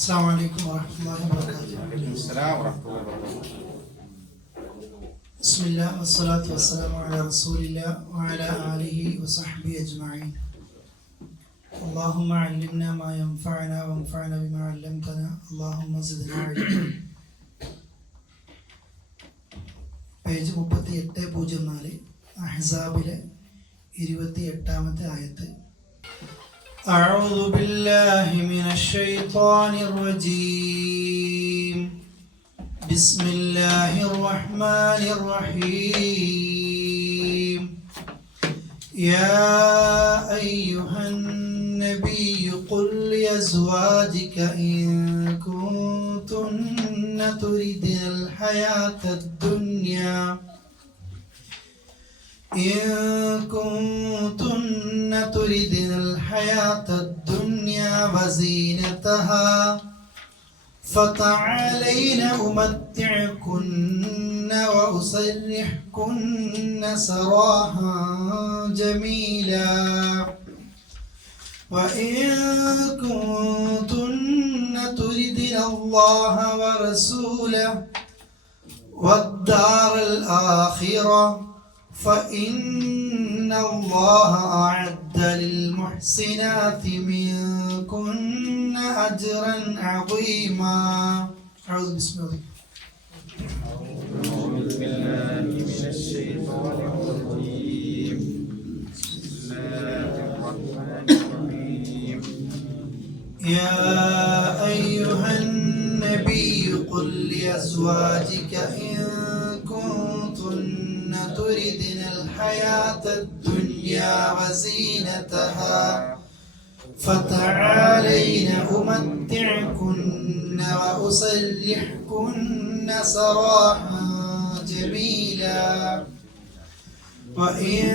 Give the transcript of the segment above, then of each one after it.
السلام عليكم ورحمة الله وبركاته. وعليكم السلام ورحمة الله وبركاته. بسم الله والصلاة والسلام على رسول الله وعلى آله وصحبه أجمعين. اللهم علمنا ما ينفعنا وانفعنا بما علمتنا. اللهم زدنا علما. Page 3804 അഹ്സാബിലെ 28ാമത്തെ ആയത്ത്. أعوذ بالله من الشيطان الرجيم. بسم الله الرحمن الرحيم. يا أيها النبي قل لأزواجك إن كنتن تردن الحياة الدنيا إن كنتن تردن الحياة الدنيا وزينتها فتعالين أمتعكن وأسرحكن سراحا جميلا وإن كنتن تردن الله ورسوله والدار الآخرة فإن الله أعد للمحسنات منكن أجرا عظيما. أعوذ بالله من الشيطان الرجيم. بسم الله الرحمن الرحيم. يا أيها النبي قل لأزواجك إن كنتن تردن الحياة الدنيا وزينتها فتعالين أمتعكن وأسرحكن سراحا جميلا وإن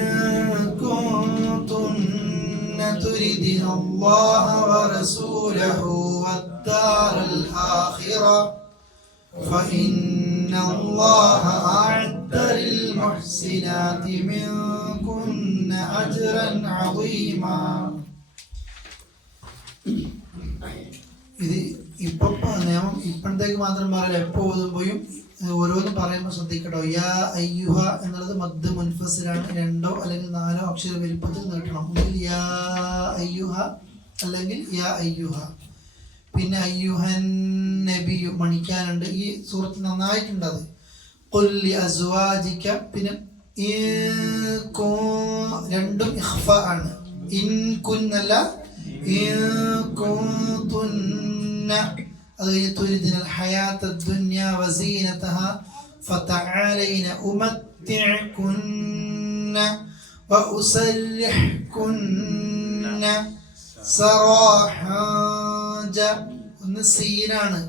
كنتن تردن الله ورسوله والدار الآخرة فإن الله أعد للمحسنات منكن أجرا عظيما. ഇത് ഇപ്പൊ നിയമം ഇപ്പോഴത്തേക്ക് മാത്രം പറയില്ല, എപ്പോ ഓതുമ്പോഴും ഓരോന്നും പറയുമ്പോൾ ശ്രദ്ധിക്കട്ടോ. യാ അയ്യുഹ എന്നുള്ളത് മദ് മുൻഫസിലാണ്. 2 അല്ലെങ്കിൽ 4 അക്ഷര വലിപ്പത്തിൽ നീട്ടണം. ഒന്നിൽ യാ അയ്യുഹ അല്ലെങ്കിൽ യാ അയ്യുഹ. പിന്നെ അയ്യുഹൻ നബിയു മണിക്കാനുണ്ട്. ഈ സൂറത്ത് നന്നായിട്ടുണ്ട് അത്. ഖുൽ ലി അസ്വാജിക. പിന്നെ രണ്ടും ഇഖ്ഫ ആണ്. ഇൻ കുന്നല്ല ഇൻ കുന്തുന്ന. അത് കഴിഞ്ഞ് തുരിദിനൽ ഹയാത്തദ് ദുനിയ വസീനതഹ ഫതആലൈന ഉമത്തിഅകുന്ന വഉസരിഹ്കുന്ന സറാഹാ. ഒന്ന് സീനാണ്,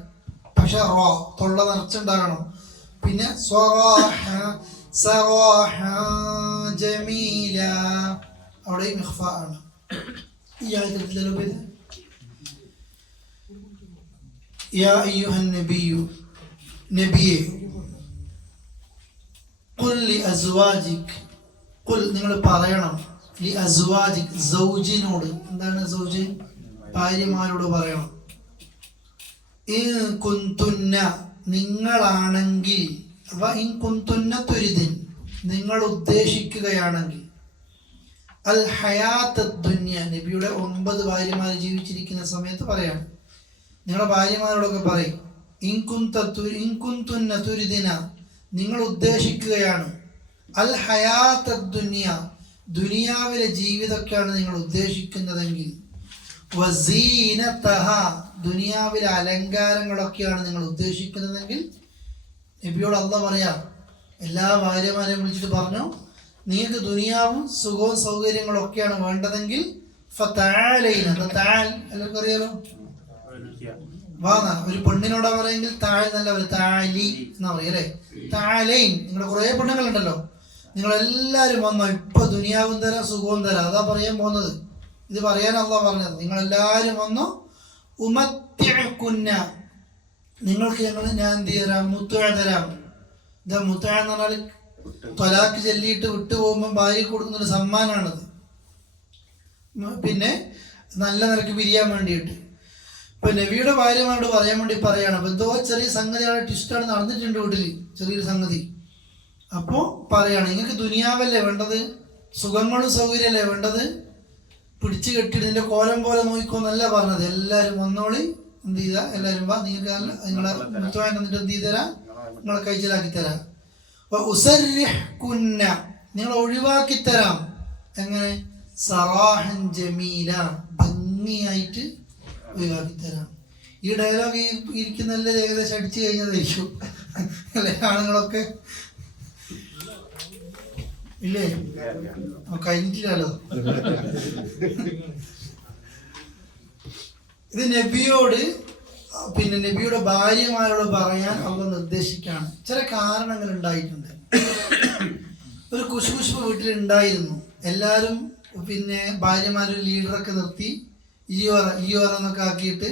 പക്ഷെ റോ തൊള്ള നിറച്ചുണ്ടാകണം. പിന്നെ ജമീല അവിടെയും ഇഖ്ഫ ആണ്. ഈ ആയത്തിലോ പേര് യാ അയ്യുഹൻ നബിയു, നബിയെ. ഖുൽ ലി അസ്വാജിക്, ഖുൽ നിങ്ങൾ പറയണം. ലി അസ്വാജിക് സൗജിനോട്. എന്താണ് സൗജ്? ഭാര്യമാരോട് പറയണം. ഇൻ കുന്തുന്ന നിങ്ങളാണെങ്കിൽ, അഥവാ ഇൻ കുന്തുന്ന തുരിദിൻ നിങ്ങൾ ഉദ്ദേശിക്കുകയാണെങ്കിൽ, അൽ ഹയാത്ത് ദുനിയ നബിയുടെ 9 ഭാര്യമാർ ജീവിച്ചിരിക്കുന്ന സമയത്ത് പറയാണ്. നിങ്ങളുടെ ഭാര്യമാരോടൊക്കെ പറയും ഇൻ കുന്തുന്ന തുരിദിന നിങ്ങൾ ഉദ്ദേശിക്കുകയാണ് അൽ ഹയാത്ത് ദുനിയ ദുനിയാവിലെ ജീവിതമൊക്കെയാണ് നിങ്ങൾ ഉദ്ദേശിക്കുന്നതെങ്കിൽ, വസീനതഹ ദുനിയാവിലെ അലങ്കാരങ്ങളൊക്കെയാണ് നിങ്ങൾ ഉദ്ദേശിക്കുന്നതെങ്കിൽ, നബിയോട് അല്ലാഹ് പറയാ, എല്ലാ ഭാര്യമാരെയും വിളിച്ചിട്ട് പറഞ്ഞു, നിങ്ങൾക്ക് ദുനിയാവും സുഖവും സൗകര്യങ്ങളും ഒക്കെയാണ് വേണ്ടതെങ്കിൽ ഫതആലൈന. എല്ലാവർക്കും അറിയാലോ, വാന്ന. ഒരു പെണ്ണിനോടാ പറയുമെങ്കിൽ താഴ് നല്ല ഒരു താലി എന്നാ പറയും അല്ലേ. താലൈൻ. നിങ്ങളുടെ കുറേ പെണ്ണുങ്ങളുണ്ടല്ലോ, നിങ്ങളെല്ലാവരും വന്നോ, ഇപ്പൊ ദുനിയാവും തരാം സുഖവും തരാം, അതാ പറയാൻ പോകുന്നത്. ഇത് പറയാൻ അല്ലാഹ് പറഞ്ഞത്. നിങ്ങളെല്ലാവരും വന്നോ ഉമത്തിഅകുന്ന നിങ്ങൾക്ക് ഞാൻ എന്ത് തരാം, മുത്തുഴ തരാം. ഇതാ മുത്തുഴ എന്ന് പറഞ്ഞാൽ ത്വലാഖ് ചൊല്ലിയിട്ട് വിട്ടുപോകുമ്പോൾ ഭാര്യ കൊടുക്കുന്നൊരു സമ്മാനമാണത്. പിന്നെ നല്ല നിലക്ക് പിരിയാൻ വേണ്ടിയിട്ട്. ഇപ്പൊ നബിയുടെ ഭാര്യമാരോട് പറയാൻ വേണ്ടി പറയാണ്. അപ്പൊ എന്തോ ചെറിയ സംഗതിയാണ്, ട്വിസ്റ്റാണ് നടന്നിട്ടുണ്ട് വീട്ടില്, ചെറിയൊരു സംഗതി. അപ്പോൾ പറയാണ്, നിങ്ങൾക്ക് ദുനിയാവല്ലേ വേണ്ടത്, സുഖങ്ങളും സൗകര്യമല്ലേ വേണ്ടത്, പിടിച്ചു കെട്ടിയിട്ട് നിന്റെ കോലം പോലെ നോക്കിക്കോന്നല്ല പറഞ്ഞത്. എല്ലാവരും വന്നോളി, എന്ത് ചെയ്താ എല്ലാവരും വാ, നിങ്ങൾക്ക് നിങ്ങളെ മുത്തുവാൻ തന്നിട്ട് എന്ത് ചെയ്ത് തരാം, നിങ്ങളെ കഴിച്ചിലാക്കി തരാം. അപ്പൊ ഉസർരിഹ്കുന്ന, നിങ്ങൾ ഒഴിവാക്കി തരാം. എങ്ങനെ? സറാഹൻ ജമീല, ഭംഗിയായിട്ട് ഒഴിവാക്കി തരാം. ഈ ഡയലോഗ് ഇരിക്കുന്ന എല്ലാവരും ഏകദേശം അടിച്ചു കഴിഞ്ഞതായിരിക്കും അല്ലെ? ആണുങ്ങളൊക്കെ ഇല്ലേ? കഴിഞ്ഞിട്ടില്ലല്ലോ. ഇത് നബിയോട്, പിന്നെ നബിയുടെ ഭാര്യമാരോട് പറയാൻ അള്ളാഹ് നിർദ്ദേശിക്കാണ്. ചില കാരണങ്ങൾ ഉണ്ടായിട്ടുണ്ട്. ഒരു കുശുകുശുപ്പ് വീട്ടിലുണ്ടായിരുന്നു. എല്ലാവരും പിന്നെ ഭാര്യമാരൊരു ലീഡറൊക്കെ നിർത്തി ഈ വറ എന്നൊക്കെ ആക്കിയിട്ട്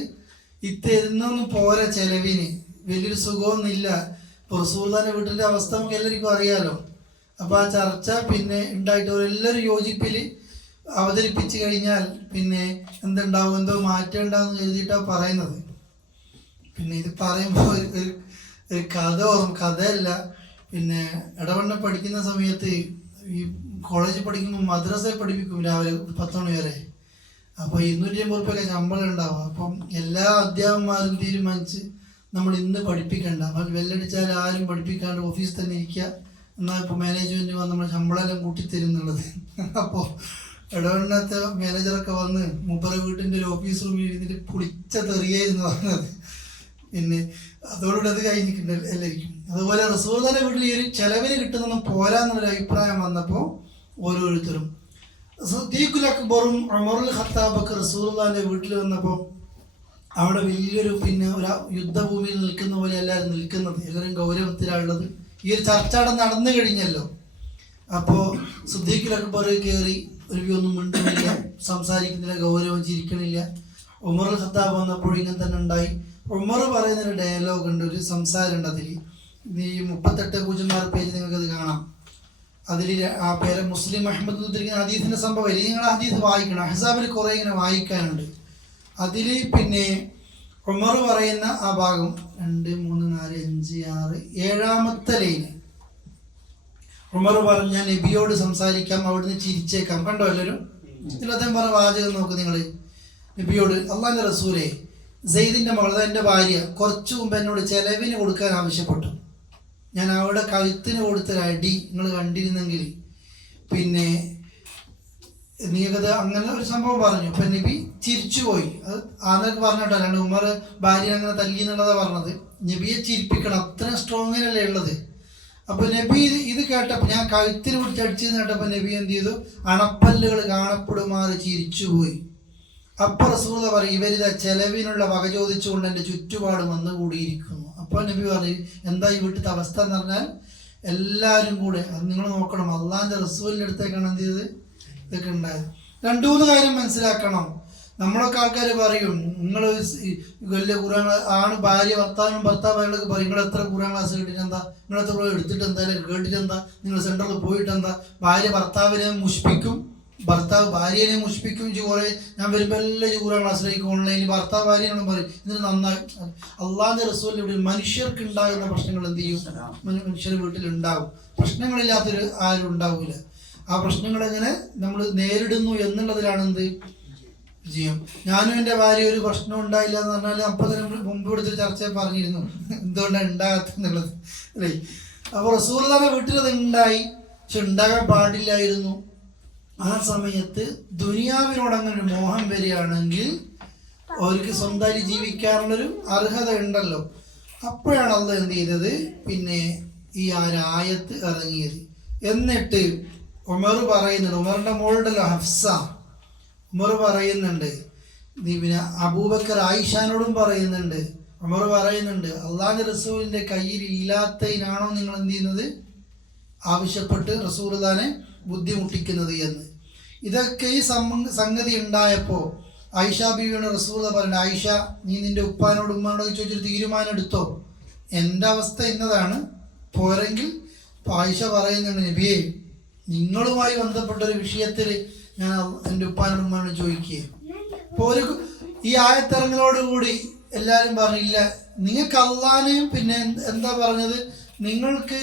ഇത്തരുന്നൊന്നും പോരാ ചെലവിന്, വലിയൊരു സുഖമൊന്നുമില്ല. ഇപ്പോൾ റസൂലുള്ളാഹിന്റെ വീട്ടിൻ്റെ അവസ്ഥ നമുക്ക് എല്ലാവർക്കും അറിയാലോ. അപ്പോൾ ആ ചർച്ച പിന്നെ ഉണ്ടായിട്ട് എല്ലാവരും യോജിപ്പിൽ അവതരിപ്പിച്ച് കഴിഞ്ഞാൽ പിന്നെ എന്തുണ്ടാവും, എന്തോ മാറ്റം ഉണ്ടാവും എന്ന് എഴുതിയിട്ടാണ് പറയുന്നത്. പിന്നെ ഇത് പറയുമ്പോൾ ഒരു കഥയല്ല. പിന്നെ ഇടവണ്ണ പഠിക്കുന്ന സമയത്ത് ഈ കോളേജിൽ പഠിക്കുമ്പോൾ മദ്രസയിൽ പഠിപ്പിക്കും രാവിലെ 10 മണി വരെ. അപ്പോൾ 250 രൂപയൊക്കെ ശമ്പളം ഉണ്ടാവും. അപ്പം എല്ലാ അധ്യാപകന്മാരും തീരുമാനിച്ച് നമ്മൾ ഇന്ന് പഠിപ്പിക്കണ്ട, വെല്ലടിച്ചാൽ ആരും പഠിപ്പിക്കാണ്ട് ഓഫീസിൽ തന്നെ ഇരിക്കുക, എന്നാൽ ഇപ്പോൾ മാനേജ്മെൻറ്റ് വന്ന് നമ്മൾ ശമ്പളം എല്ലാം കൂട്ടിത്തരും എന്നുള്ളത്. അപ്പോൾ ഇടവണ്ണത്തെ മാനേജറൊക്കെ വന്ന് മൂപ്പരെ വീട്ടിൻ്റെ ഒരു ഓഫീസ് റൂമിൽ ഇരുന്നിട്ട് പുളിച്ച തെറിയായിരുന്നു പറഞ്ഞത്. പിന്നെ അതോടുകൂടി അത് കഴിഞ്ഞിട്ടുണ്ട് എല്ലാവർക്കും. അതുപോലെ റസൂലുള്ളാഹിന്റെ വീട്ടിൽ ഈ ഒരു ചെലവിന് കിട്ടുന്നൊന്നും പോരാന്നുള്ളൊരു അഭിപ്രായം വന്നപ്പോൾ ഓരോരുത്തരും സിദ്ദീഖുൽ അക്ബറും ഉമറുൽ ഖത്താബൊക്കെ റസൂലുള്ളാഹിന്റെ വീട്ടിൽ വന്നപ്പോൾ അവിടെ വലിയൊരു പിന്നെ ഒരു യുദ്ധഭൂമിയിൽ നിൽക്കുന്ന പോലെ എല്ലാവരും നിൽക്കുന്നത്, എല്ലാവരും ഗൗരവത്തിലാണുള്ളത്. ഈ ഒരു ചർച്ച അവിടെ നടന്നു കഴിഞ്ഞല്ലോ. അപ്പോൾ സിദ്ദീഖുൽ അക്ബർ കയറി ഒരു ഒന്നും മിണ്ടുന്നില്ല, സംസാരിക്കുന്നില്ല, ഗൗരവം ചിരിക്കണില്ല. ഉമറുൽ ഖത്താബ് വന്നപ്പോൾ ഇങ്ങനെ തന്നെ ഉണ്ടായി. ഉമർ പറയുന്നൊരു ഡയലോഗ് ഉണ്ട്, ഒരു സംസാരം ഉണ്ട്. അതിൽ ഈ 38 പേജ് നിങ്ങൾക്കത് കാണാം. അതിൽ ആ പേര് മുസ്ലിം അഹമ്മദ് ഉദ്ധരിക്കുന്ന ഹദീസിന്റെ സംഭവം. നിങ്ങൾ ഹദീസ് വായിക്കണം, അഹ്സാബിൽ കുറേ ഇങ്ങനെ വായിക്കാനുണ്ട്. അതിൽ പിന്നെ ഉമർ പറയുന്ന ആ ഭാഗം 2, 3, 4, 5, 6, 7ാമത്തെ ലൈന് ഉമർ പറഞ്ഞു, ഞാൻ നബിയോട് സംസാരിക്കാം, അവിടുന്ന് ചിരിച്ചേക്കാം. കണ്ടോ എല്ലാവരും? ഇതിലദ്ദേഹം പറഞ്ഞ വാചകം നോക്ക് നിങ്ങൾ. നബിയോട്, അള്ളാഹിന്റെ റസൂലേ, സെയ്ദിന്റെ മകൾ, എൻ്റെ ഭാര്യ, കുറച്ചു മുമ്പ് എന്നോട് ചെലവിന് കൊടുക്കാൻ ആവശ്യപ്പെട്ടു. ഞാൻ അവിടെ കഴുത്തിന് കൊടുത്തൊരടി നിങ്ങൾ കണ്ടിരുന്നെങ്കിൽ പിന്നെ നീക്കത് അങ്ങനെ ഒരു സംഭവം പറഞ്ഞു. ഇപ്പം നബി ചിരിച്ചുപോയി. അത് ആരൊക്കെ പറഞ്ഞിട്ടോ, അല്ലാണ്ട് ഉമർ ഭാര്യ അങ്ങനെ തല്ലി എന്നുള്ളതാണ് പറഞ്ഞത്. നബിയെ ചിരിപ്പിക്കണം, അത്രയും സ്ട്രോങ്ങിനല്ലേ ഉള്ളത്. അപ്പോൾ നബി ഇത് കേട്ടപ്പോൾ, ഞാൻ കഴുത്തിന് പിടിച്ചടിച്ചെന്ന് കേട്ടപ്പോൾ നബി എന്ത് ചെയ്തു, അണപ്പല്ലുകൾ കാണപ്പെടുമാറ് ചിരിച്ചുപോയി. അപ്പോൾ റസൂലുള്ളാഹി പറയും, ഇവരിതാ ചെലവിനുള്ള വക ചോദിച്ചുകൊണ്ട് എൻ്റെ ചുറ്റുപാട് വന്നുകൂടിയിരിക്കുന്നു. അപ്പോൾ നബി പറയും, എന്താ ഈ വീട്ടിലത്തെ അവസ്ഥ എന്ന് പറഞ്ഞാൽ എല്ലാവരും കൂടെ, അത് നിങ്ങൾ നോക്കണം, അള്ളാഹിൻ്റെ റസൂലിൻ്റെ അടുത്തേക്കാണ് എന്ത് ചെയ്തത്, ഇതൊക്കെ ഉണ്ടായത്. 2-3 കാര്യം മനസ്സിലാക്കണം. നമ്മളൊക്കെ ആൾക്കാർ പറയും, നിങ്ങൾ വലിയ ഖുർആൻ ആണ്, ഭാര്യ ഭർത്താവ് അയാളൊക്കെ പറയും, നിങ്ങൾ എത്ര ഖുർആൻ ക്ലാസ് കേട്ടിട്ടെന്താ, നിങ്ങൾ എത്ര എടുത്തിട്ട് എന്തായാലും കേട്ടിട്ടെന്താ, നിങ്ങൾ സെൻറ്ററിൽ പോയിട്ടെന്താ. ഭാര്യ ഭർത്താവിനെ മുഷിപ്പിക്കും, ഭർത്താവ് ഭാര്യനെ മുഷിപ്പിക്കും. കുറേ ഞാൻ വരുമ്പോൾ എല്ലാം ഖുർആൻ ക്ലാസ്സിലേക്ക് ഓൺലൈനിൽ ഭർത്താവ് ഭാര്യനോടും പറയും, ഇതിന് നന്നായി. അള്ളാഹിന്റെ റസൂലിന്റെ വീട്ടിൽ മനുഷ്യർക്ക് ഉണ്ടാകുന്ന പ്രശ്നങ്ങൾ എന്ത് ചെയ്യും, മനുഷ്യരുടെ വീട്ടിൽ ഉണ്ടാവും. പ്രശ്നങ്ങളില്ലാത്തൊരു ആരും ഉണ്ടാവില്ല. ആ പ്രശ്നങ്ങൾ എങ്ങനെ നമ്മൾ നേരിടുന്നു എന്നുള്ളതിലാണ് എന്ത് ചെയ്യും. ഞാനും എൻ്റെ ഭാര്യ ഒരു പ്രശ്നം ഉണ്ടായില്ല എന്ന് പറഞ്ഞാൽ അപ്പം തന്നെ മുമ്പ് കൊടുത്തൊരു ചർച്ച പറഞ്ഞിരുന്നു, എന്തുകൊണ്ടാണ് ഉണ്ടാകാത്തെന്നുള്ളത് അല്ലേ. അപ്പോൾ റസൂലുള്ളാഹിന്റെ വീട്ടിൽ അത് ഉണ്ടായി, പക്ഷെ ഉണ്ടാകാൻ പാടില്ലായിരുന്നു. ആ സമയത്ത് ദുനിയാവിനോട് അങ്ങനെ ഒരു മോഹം വരികയാണെങ്കിൽ അവർക്ക് സ്വന്തമായി ജീവിക്കാനുള്ളൊരു അർഹത ഉണ്ടല്ലോ. അപ്പോഴാണ് അള്ളാഹ് എന്ത് ചെയ്തത്, പിന്നെ ഈ ആയത്ത് ഇറങ്ങിയത്. എന്നിട്ട് ഉമർ പറയുന്നുണ്ട്, ഉമറിൻ്റെ മോളുണ്ടല്ലോ ഹഫ്സ, ഉമർ പറയുന്നുണ്ട്, പിന്നെ അബൂബക്കർ ആയിഷാനോടും പറയുന്നുണ്ട്. ഉമർ പറയുന്നുണ്ട്, അള്ളാഹുവിൻ്റെ റസൂലിൻ്റെ കയ്യിൽ ഇല്ലാത്തതിനാണോ നിങ്ങൾ എന്ത് ചെയ്യുന്നത്, ആവശ്യപ്പെട്ട് റസൂലുള്ളാഹിനെ ബുദ്ധിമുട്ടിക്കുന്നത് എന്ന്. ഇതൊക്കെ ഈ സംഗതി ഉണ്ടായപ്പോൾ ആയിഷ ബീവിയോട് റസൂലുള്ളാഹി പറയുന്നത്, ആയിഷ, നീ നിന്റെ ഉപ്പാനോട് ഉമ്മാനോട് ചോദിച്ചൊരു തീരുമാനം എടുത്തോ, എൻ്റെ അവസ്ഥ ഇന്നതാണ്, പോരെങ്കിൽ. ആയിഷ പറയുന്നുണ്ട്, നബിയെ, നിങ്ങളുമായി ബന്ധപ്പെട്ട ഒരു വിഷയത്തിൽ ഞാൻ എൻ്റെ ഉപ്പാനോട് ഉമ്മാനോട് ചോദിക്കുക. ഇപ്പോൾ ഈ ആയത്തിറങ്ങലോടുകൂടി എല്ലാവരും പറഞ്ഞില്ല, നിങ്ങൾക്ക് അള്ളാനെയും പിന്നെ എന്താ പറഞ്ഞത്, നിങ്ങൾക്ക്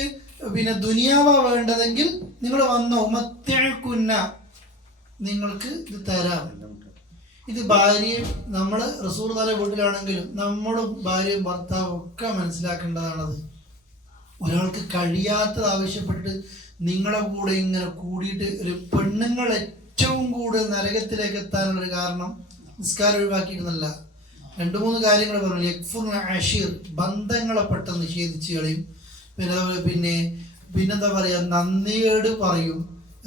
പിന്നെ ദുനിയാവ വേണ്ടതെങ്കിൽ നിങ്ങൾ വന്നോ, മത്യക്കുന്ന നിങ്ങൾക്ക് ഇത് തരാം. ഇത് ഭാര്യയും നമ്മൾ റസൂലുള്ളാഹിയുടെ വീട്ടിലാണെങ്കിലും നമ്മുടെ ഭാര്യയും ഭർത്താവും ഒക്കെ മനസ്സിലാക്കേണ്ടതാണത്. ഒരാൾക്ക് കഴിയാത്തത് ആവശ്യപ്പെട്ട് നിങ്ങളെ കൂടെ ഇങ്ങനെ കൂടിയിട്ട് ഒരു പെണ്ണുങ്ങൾ ഏറ്റവും കൂടുതൽ നരകത്തിലേക്ക് എത്താനുള്ളൊരു കാരണം നിസ്കാരം ഒഴിവാക്കിയിരുന്നല്ല, 2-3 കാര്യങ്ങൾ പറഞ്ഞു. യക്ഫുർന അഷീർ, ബന്ധങ്ങളെ പെട്ടെന്ന് നിഷേധിച്ച് കളയും. പിന്നെന്താ പറയുക, നന്ദിയോട് പറയും.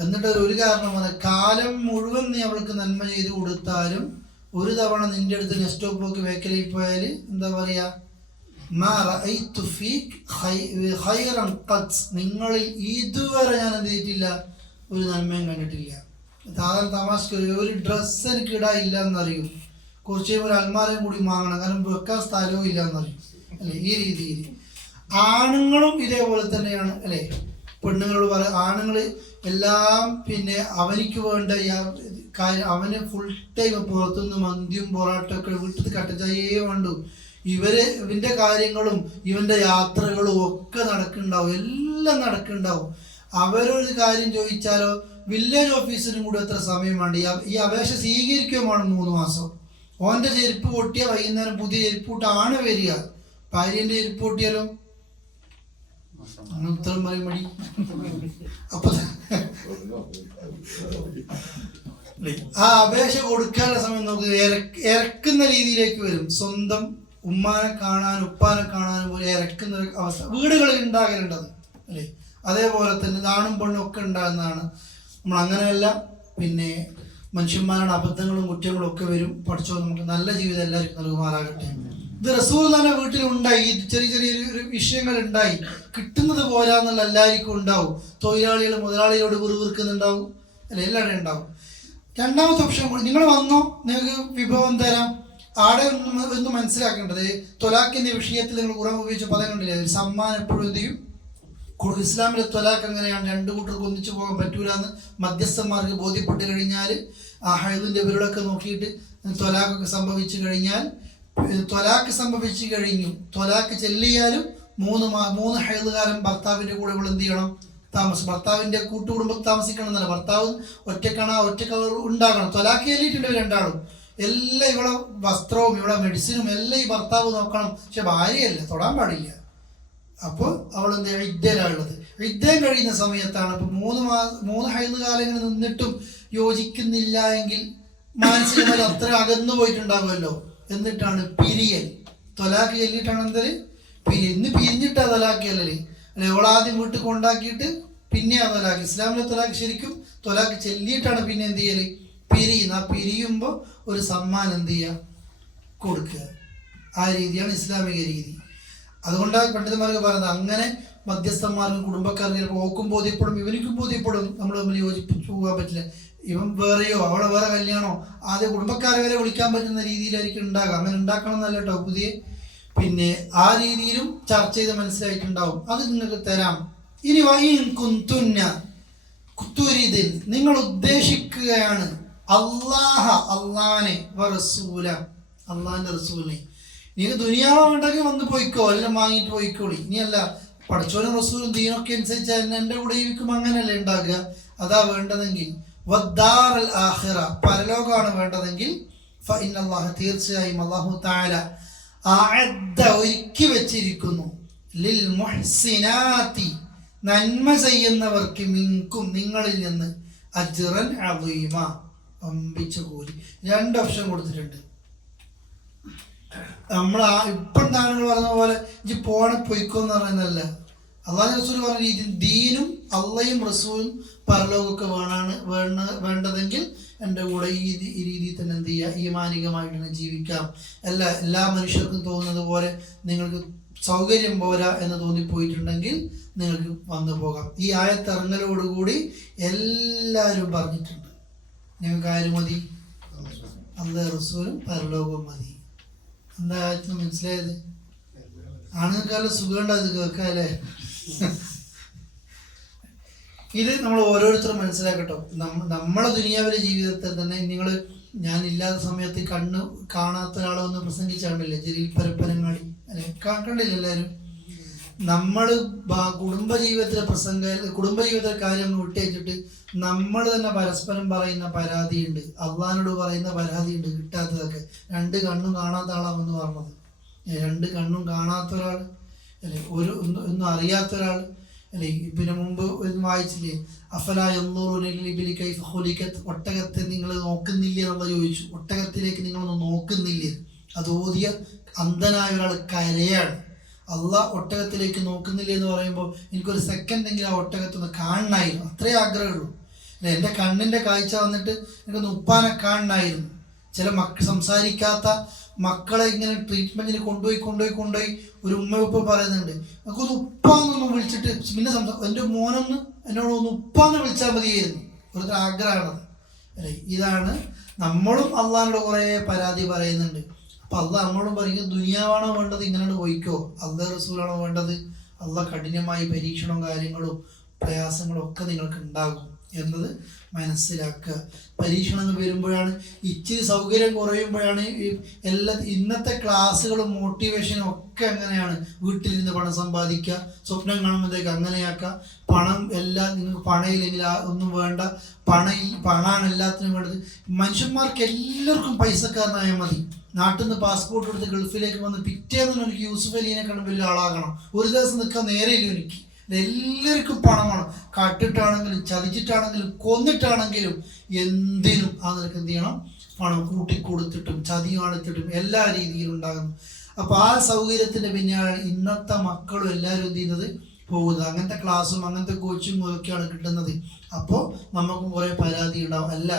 എന്നിട്ട് ഒരു കാരണം പറഞ്ഞാൽ കാലം മുഴുവൻ നീ അവൾക്ക് നന്മ ചെയ്ത് കൊടുത്താലും ഒരു തവണ നിന്റെ അടുത്ത് നെക്സ്റ്റ് സ്റ്റോപ്പ് വേക്കലിൽ പോയാൽ എന്താ പറയുക, നിങ്ങളിൽ ഇതുവരെ ഞാൻ എന്ത് ചെയ്തിട്ടില്ല, ഒരു നന്മയും കണ്ടിട്ടില്ല. സാധാരണ തമാശക്ക് ഒരു ഡ്രസ്സ് എനിക്ക് ഇടാനില്ല എന്നറിയും, കുറച്ച് ഒരു അൽമാരയും കൂടി വാങ്ങണം, കാരണം വെക്കാൻ സ്ഥലവും ഇല്ല എന്നറിയും അല്ലേ. ഈ രീതിയിൽ ആണുങ്ങളും ഇതേപോലെ തന്നെയാണ് അല്ലേ. പെണ്ണുങ്ങളോട് പറയാം, ആണുങ്ങൾ എല്ലാം പിന്നെ അവനിക്ക് വേണ്ട കാര്യം, അവന് ഫുൾ ടൈം പുറത്തുനിന്ന് മന്തിയും പൊറാട്ടൊക്കെ വീട്ടിൽ കട്ടച്ചായേ വേണ്ടു. ഇവൻ്റെ കാര്യങ്ങളും ഇവൻ്റെ യാത്രകളും ഒക്കെ നടക്കുന്നുണ്ടാവും, എല്ലാം നടക്കുന്നുണ്ടാവും. അവരൊരു കാര്യം ചോദിച്ചാലോ വില്ലേജ് ഓഫീസിനും കൂടി എത്ര സമയം വേണ്ട, ഈ അപേക്ഷ സ്വീകരിക്കുകയും വേണം 3 മാസം. ഓൻ്റെ ചെരുപ്പ് പൊട്ടിയാൽ വൈകുന്നേരം പുതിയ ചെരുപ്പ് കൂട്ടാണ് വരിക. ഭാര്യൻ്റെ ചെരുപ്പ് പൊട്ടിയാലോ ഉത്തരം പറയും മടി. അപ്പൊ ആ അപേക്ഷ കൊടുക്കാനുള്ള സമയം നമുക്ക് ഇറക്കുന്ന രീതിയിലേക്ക് വരും. സ്വന്തം ഉമ്മാനെ കാണാനും ഉപ്പാനെ കാണാനും പോലെ ഇറക്കുന്ന ഒരു അവസ്ഥ വീടുകളിൽ ഉണ്ടാകേണ്ടത് അല്ലേ. അതേപോലെ തന്നെ ആണും പെണ്ണും ഒക്കെ ഉണ്ടാകുന്നതാണ്. നമ്മൾ അങ്ങനെയല്ല, പിന്നെ മനുഷ്യന്മാരുടെ അബദ്ധങ്ങളും കുറ്റങ്ങളും ഒക്കെ വരും. പഠിച്ചോ നമുക്ക് നല്ല ജീവിതം എല്ലാവർക്കും നൽകുമാറാകട്ടെ. ഇത് റസൂലുള്ളാഹിയുടെ വീട്ടിലുണ്ടായി, ചെറിയ ചെറിയൊരു വിഷയങ്ങൾ ഉണ്ടായി. കിട്ടുന്നത് പോരാന്നുള്ള എല്ലാവർക്കും ഉണ്ടാവും. തൊഴിലാളികൾ മുതലാളികളോട് വിറുവിറുക്കുന്നുണ്ടാവും അല്ലെ, എല്ലാവരും ഉണ്ടാവും. രണ്ടാമത്തെ ഓപ്ഷൻ കൂടി, നിങ്ങൾ വന്നോ നിങ്ങൾക്ക് വിഭവം തരാം. ആടെ ഒന്ന് മനസ്സിലാക്കേണ്ടത്, തൊലാഖിന്റെ വിഷയത്തിൽ നിങ്ങൾ ഖുർആൻ ഉപയോഗിച്ച പദം കണ്ടില്ലേ, സമ്മാനം എപ്പോഴും എന്ത് ചെയ്യും കൊടുക്കും. ഇസ്ലാമിലെ തൊലാഖ് അങ്ങനെയാണ്, 2 കൂട്ടർക്ക് ഒന്നിച്ചു പോകാൻ പറ്റൂല എന്ന് മധ്യസ്ഥന്മാർക്ക് ബോധ്യപ്പെട്ട് കഴിഞ്ഞാൽ ആ ഹൈദിന്റെ ഇവരോടൊക്കെ നോക്കിയിട്ട് തൊലാഖൊക്കെ സംഭവിച്ചു കഴിഞ്ഞാൽ, തൊലാഖ് സംഭവിച്ചു കഴിഞ്ഞു, തൊലാഖ് ചെല്ലിയാലും 3 ഹൈദുകാരൻ ഭർത്താവിന്റെ കൂടെ ഇവിടെ എന്ത് ചെയ്യണം, ഭർത്താവിന്റെ കൂട്ടുകുടുംബത്തിൽ താമസിക്കണം എന്നല്ല, ഭർത്താവ് ഒറ്റക്ക് ഉണ്ടാകണം. തൊലാഖ് ചെല്ലിയിട്ടുണ്ട് രണ്ടാളും, എല്ലാം ഇവിടെ വസ്ത്രവും ഇവിടെ മെഡിസിനും എല്ലാം ഈ ഭർത്താവ് നോക്കണം. പക്ഷെ ഭാര്യയല്ല, തൊടാൻ പാടില്ല. അപ്പോൾ അവൾ എന്ത് ചെയ്യണം, ഇദ്ദയിലാണുള്ളത്. ഇദ്ദയും കഴിയുന്ന സമയത്താണ്. ഇപ്പൊ 3 ഹൈദ് കാലങ്ങൾ നിന്നിട്ടും യോജിക്കുന്നില്ല എങ്കിൽ മാനസികമായി അത്ര അകന്നു പോയിട്ടുണ്ടാകുമല്ലോ. എന്നിട്ടാണ് പിരിയൽ. തൊലാഖ് ചെല്ലിയിട്ടാണ് എന്തൊരു പിരിയൽ. ഇന്ന് പിരിഞ്ഞിട്ടാ തൊലാഖ് അല്ലേ, ഓളാദ്യം വീട്ടിൽ കൊണ്ടാക്കിയിട്ട് പിന്നെ ആ തൊലാഖ്. ഇസ്ലാമിലെ തൊലാഖ് ശരിക്കും തൊലാഖ് ചെല്ലിയിട്ടാണ് പിന്നെ എന്ത് ചെയ്യല്, പിരിയുന്ന. ആ പിരിയുമ്പോൾ ഒരു സമ്മാനം എന്ത് ചെയ്യുക, കൊടുക്കുക. ആ രീതിയാണ് ഇസ്ലാമിക രീതി. അതുകൊണ്ടാണ് പണ്ഡിതന്മാർക്ക് പറയുന്നത്, അങ്ങനെ മധ്യസ്ഥന്മാർക്കും കുടുംബക്കാർക്കും ചിലപ്പോൾ ഓക്കും ബോധ്യപ്പെടും, ഇവനിക്കും ബോധ്യപ്പെടും, നമ്മൾ തമ്മിൽ യോജിപ്പിച്ചു പോകാൻ പറ്റില്ല. ഇവൻ വേറെയോ അവളെ വേറെ കല്യാണോ, ആദ്യം കുടുംബക്കാരെ വരെ വിളിക്കാൻ പറ്റുന്ന രീതിയിലായിരിക്കും ഉണ്ടാകുക. അങ്ങനെ ഉണ്ടാക്കണം എന്നല്ല കേട്ടോ പുതിയ. പിന്നെ ആ രീതിയിലും ചർച്ച ചെയ്ത് മനസ്സിലായിട്ടുണ്ടാവും. അത് നിങ്ങൾക്ക് തരാം. ഇനി കുത്തുരീതിൽ നിങ്ങൾ ഉദ്ദേശിക്കുകയാണ് അള്ളാനെ അള്ളാഹിന്റെ റസൂലിനെ, നിങ്ങൾക്ക് ദുനിയാവ് ഉണ്ടെങ്കിൽ വന്ന് പോയിക്കോ, എല്ലാം വാങ്ങിയിട്ട് പോയിക്കോളി. ഇനിയല്ല പഠിച്ചോനും റസൂലും ദീനൊക്കെ അനുസരിച്ച് എൻ്റെ കൂടെ ജീവിക്കും, അങ്ങനെയല്ലേ ഉണ്ടാകുക. അതാ വേണ്ടതെങ്കിൽ വദ്ദാറൽ ആഖിറ, പരലോകമാണ് വേണ്ടതെങ്കിൽ ഫഇന്നല്ലാഹ, തീർച്ചയായും അല്ലാഹു തആല അഅദ്ദ, ഒരുക്കി വെച്ചിരിക്കുന്നു, ലിൽ മുഹ്സിനാതി, നന്മ ചെയ്യുന്നവർക്ക്, മിൻകും, നിങ്ങളിൽ നിന്ന്, അജ്റൻ അളീമ, അമ്പിച്ച കൂലി. 2 ഓപ്ഷൻ കൊടുത്തിട്ടുണ്ട്. നമ്മൾ ഇപ്പം താങ്കൾ പറഞ്ഞ പോലെ ഇജ്ജ് പൊയ്ക്കോന്ന് പറയുന്നതല്ല. അള്ളാഹു റസൂൽ പറഞ്ഞ രീതി, ദീനും അള്ളയും റസൂലും പരലോകമൊക്കെ വേണ്ടതെങ്കിൽ എൻ്റെ കൂടെ ഈ രീതിയിൽ തന്നെ എന്ത് ചെയ്യുക, ഈമാനികമായിട്ട് തന്നെ ജീവിക്കാം. എല്ലാ മനുഷ്യർക്കും തോന്നുന്നത് പോലെ നിങ്ങൾക്ക് സൗകര്യം പോരാ എന്ന് തോന്നിപ്പോയിട്ടുണ്ടെങ്കിൽ നിങ്ങൾക്ക് വന്നു പോകാം. ഈ ആയത്തിറങ്ങലോടുകൂടി എല്ലാവരും പറഞ്ഞിട്ടുണ്ട്, നിങ്ങൾക്ക് ആര് മതി, അള്ളാഹു റസൂലും പരലോകവും മതി. എന്താ ആയത്തിന് മനസ്സിലായത്? ആണുങ്ങൾക്കല്ല സുഖമുണ്ടായത് കേൾക്കാല്ലേ. ഇത് നമ്മൾ ഓരോരുത്തരും മനസ്സിലാക്കട്ടോ. നമ്മളെ ദുനിയാവിലെ ജീവിതത്തിൽ തന്നെ നിങ്ങൾ ഞാനില്ലാത്ത സമയത്ത് കണ്ണ് കാണാത്ത ഒരാളെ ഒന്ന് പ്രസംഗിച്ചാണ്ടില്ലേ ജലീൽ പരപ്പനങ്ങാടി അല്ലെ, കണ്ടില്ല എല്ലാവരും. നമ്മൾ കുടുംബജീവിതത്തിലെ കാര്യങ്ങൾ വിട്ടേച്ചിട്ട് നമ്മൾ തന്നെ പരസ്പരം പറയുന്ന പരാതിയുണ്ട്, അള്ളാഹിനോട് പറയുന്ന പരാതിയുണ്ട് കിട്ടാത്തതൊക്കെ. 2 കണ്ണും കാണാത്ത ആളാണെന്ന് പറഞ്ഞത്. 2 കണ്ണും കാണാത്ത ഒരാൾ അല്ലെ, ഒന്നും അറിയാത്ത ഒരാൾ അല്ലെ. പിന്നെ മുമ്പ് വായിച്ചില്ലേ, അഫലാ യൻദുറൂന ഇലൽ ഇബ്ലി കൈഫ ഖുലിഖത്, ഒട്ടകത്തെ നിങ്ങൾ നോക്കുന്നില്ലേ എന്നുള്ള ചോദിച്ചു. ഒട്ടകത്തിലേക്ക് നിങ്ങളൊന്ന് നോക്കുന്നില്ലേ? അത് ഓതിയ അന്ധനായ ഒരാൾ കരയാണ്. അള്ളാഹ് ഒട്ടകത്തിലേക്ക് നോക്കുന്നില്ല എന്ന് പറയുമ്പോൾ എനിക്കൊരു സെക്കൻഡെങ്കിലും ആ ഒട്ടകത്തൊന്ന് കാണണമായിരുന്നു, അത്രേ ആഗ്രഹമുള്ളൂ. അല്ലെ, എൻ്റെ കണ്ണിൻ്റെ കാഴ്ച വന്നിട്ട് എനിക്കൊന്ന് ഉപ്പാനെ കാണണമായിരുന്നു. ചില സംസാരിക്കാത്ത മക്കളെ ഇങ്ങനെ ട്രീറ്റ്മെന്റിന് കൊണ്ടുപോയി ഒരു ഉപ്പ പറയുന്നുണ്ട്, നമുക്കൊന്ന് ഉപ്പാന്നൊന്ന് വിളിച്ചിട്ട് പിന്നെ എൻ്റെ മോനൊന്ന് എന്നോടൊന്ന് ഉപ്പാന്ന് വിളിച്ചാൽ മതിയായിരുന്നു. ഒരു ആഗ്രഹമാണ് അല്ലെ. ഇതാണ് നമ്മളും അള്ളാഹിനോട് കുറേ പരാതി പറയുന്നുണ്ട്. അപ്പൊ അള്ളാഹ് നമ്മളോട് പറയുന്നത് ദുനിയാവാണോ വേണ്ടത്, ഇങ്ങനെ പോയിക്കോ, അള്ളാഹ് റസൂലാണോ വേണ്ടത്? അള്ളാഹ് കഠിനമായി പരീക്ഷണവും കാര്യങ്ങളും പ്രയാസങ്ങളും ഒക്കെ നിങ്ങൾക്ക് ഉണ്ടാകും എന്നത് മനസ്സിലാക്കുക. പരീക്ഷണങ്ങൾ വരുമ്പോഴാണ്, ഇച്ചിരി സൗകര്യം കുറയുമ്പോഴാണ് ഇന്നത്തെ ക്ലാസ്സുകളും മോട്ടിവേഷനും ഒക്കെ അങ്ങനെയാണ്. വീട്ടിലിരുന്ന് പണം സമ്പാദിക്കുക, സ്വപ്നം കാണുമ്പോഴത്തേക്ക് അങ്ങനെയാക്കുക, പണം എല്ലാം നിങ്ങൾക്ക് പണയില്ലെങ്കിൽ ഒന്നും വേണ്ട, പണമാണ് എല്ലാത്തിനും വേണ്ടത്. മനുഷ്യന്മാർക്ക് എല്ലാവർക്കും പൈസക്കാരനായാൽ മതി. നാട്ടിൽ നിന്ന് പാസ്പോർട്ട് എടുത്ത് ഗൾഫിലേക്ക് വന്ന് പിറ്റേന്ന് എനിക്ക് യൂസുഫ് അലീനെ കണ്ട് വലിയ ആളാകണം, ഒരു ദിവസം നിൽക്കാൻ നേരെയില്ല എനിക്ക്. എല്ലാവർക്കും പണമാണ്. കട്ടിട്ടാണെങ്കിലും ചതിച്ചിട്ടാണെങ്കിലും കൊന്നിട്ടാണെങ്കിലും എന്തിനും ആ നിനക്ക് എന്ത് ചെയ്യണം? പണം കൂട്ടിക്കൊടുത്തിട്ടും ചതി കാണിച്ചിട്ടും എല്ലാ രീതിയിലും ഉണ്ടാകുന്നു. അപ്പോൾ ആ സൗകര്യത്തിൻ്റെ പിന്നാലെ ഇന്നത്തെ മക്കളും എല്ലാവരും എന്ത് ചെയ്യുന്നത് പോകുന്നത്. അങ്ങനത്തെ ക്ലാസ്സും അങ്ങനത്തെ കോച്ചിങ്ങും ഒക്കെയാണ് കിട്ടുന്നത്. അപ്പോൾ നമുക്കും കുറേ പരാതി ഉണ്ടാവും. അല്ല,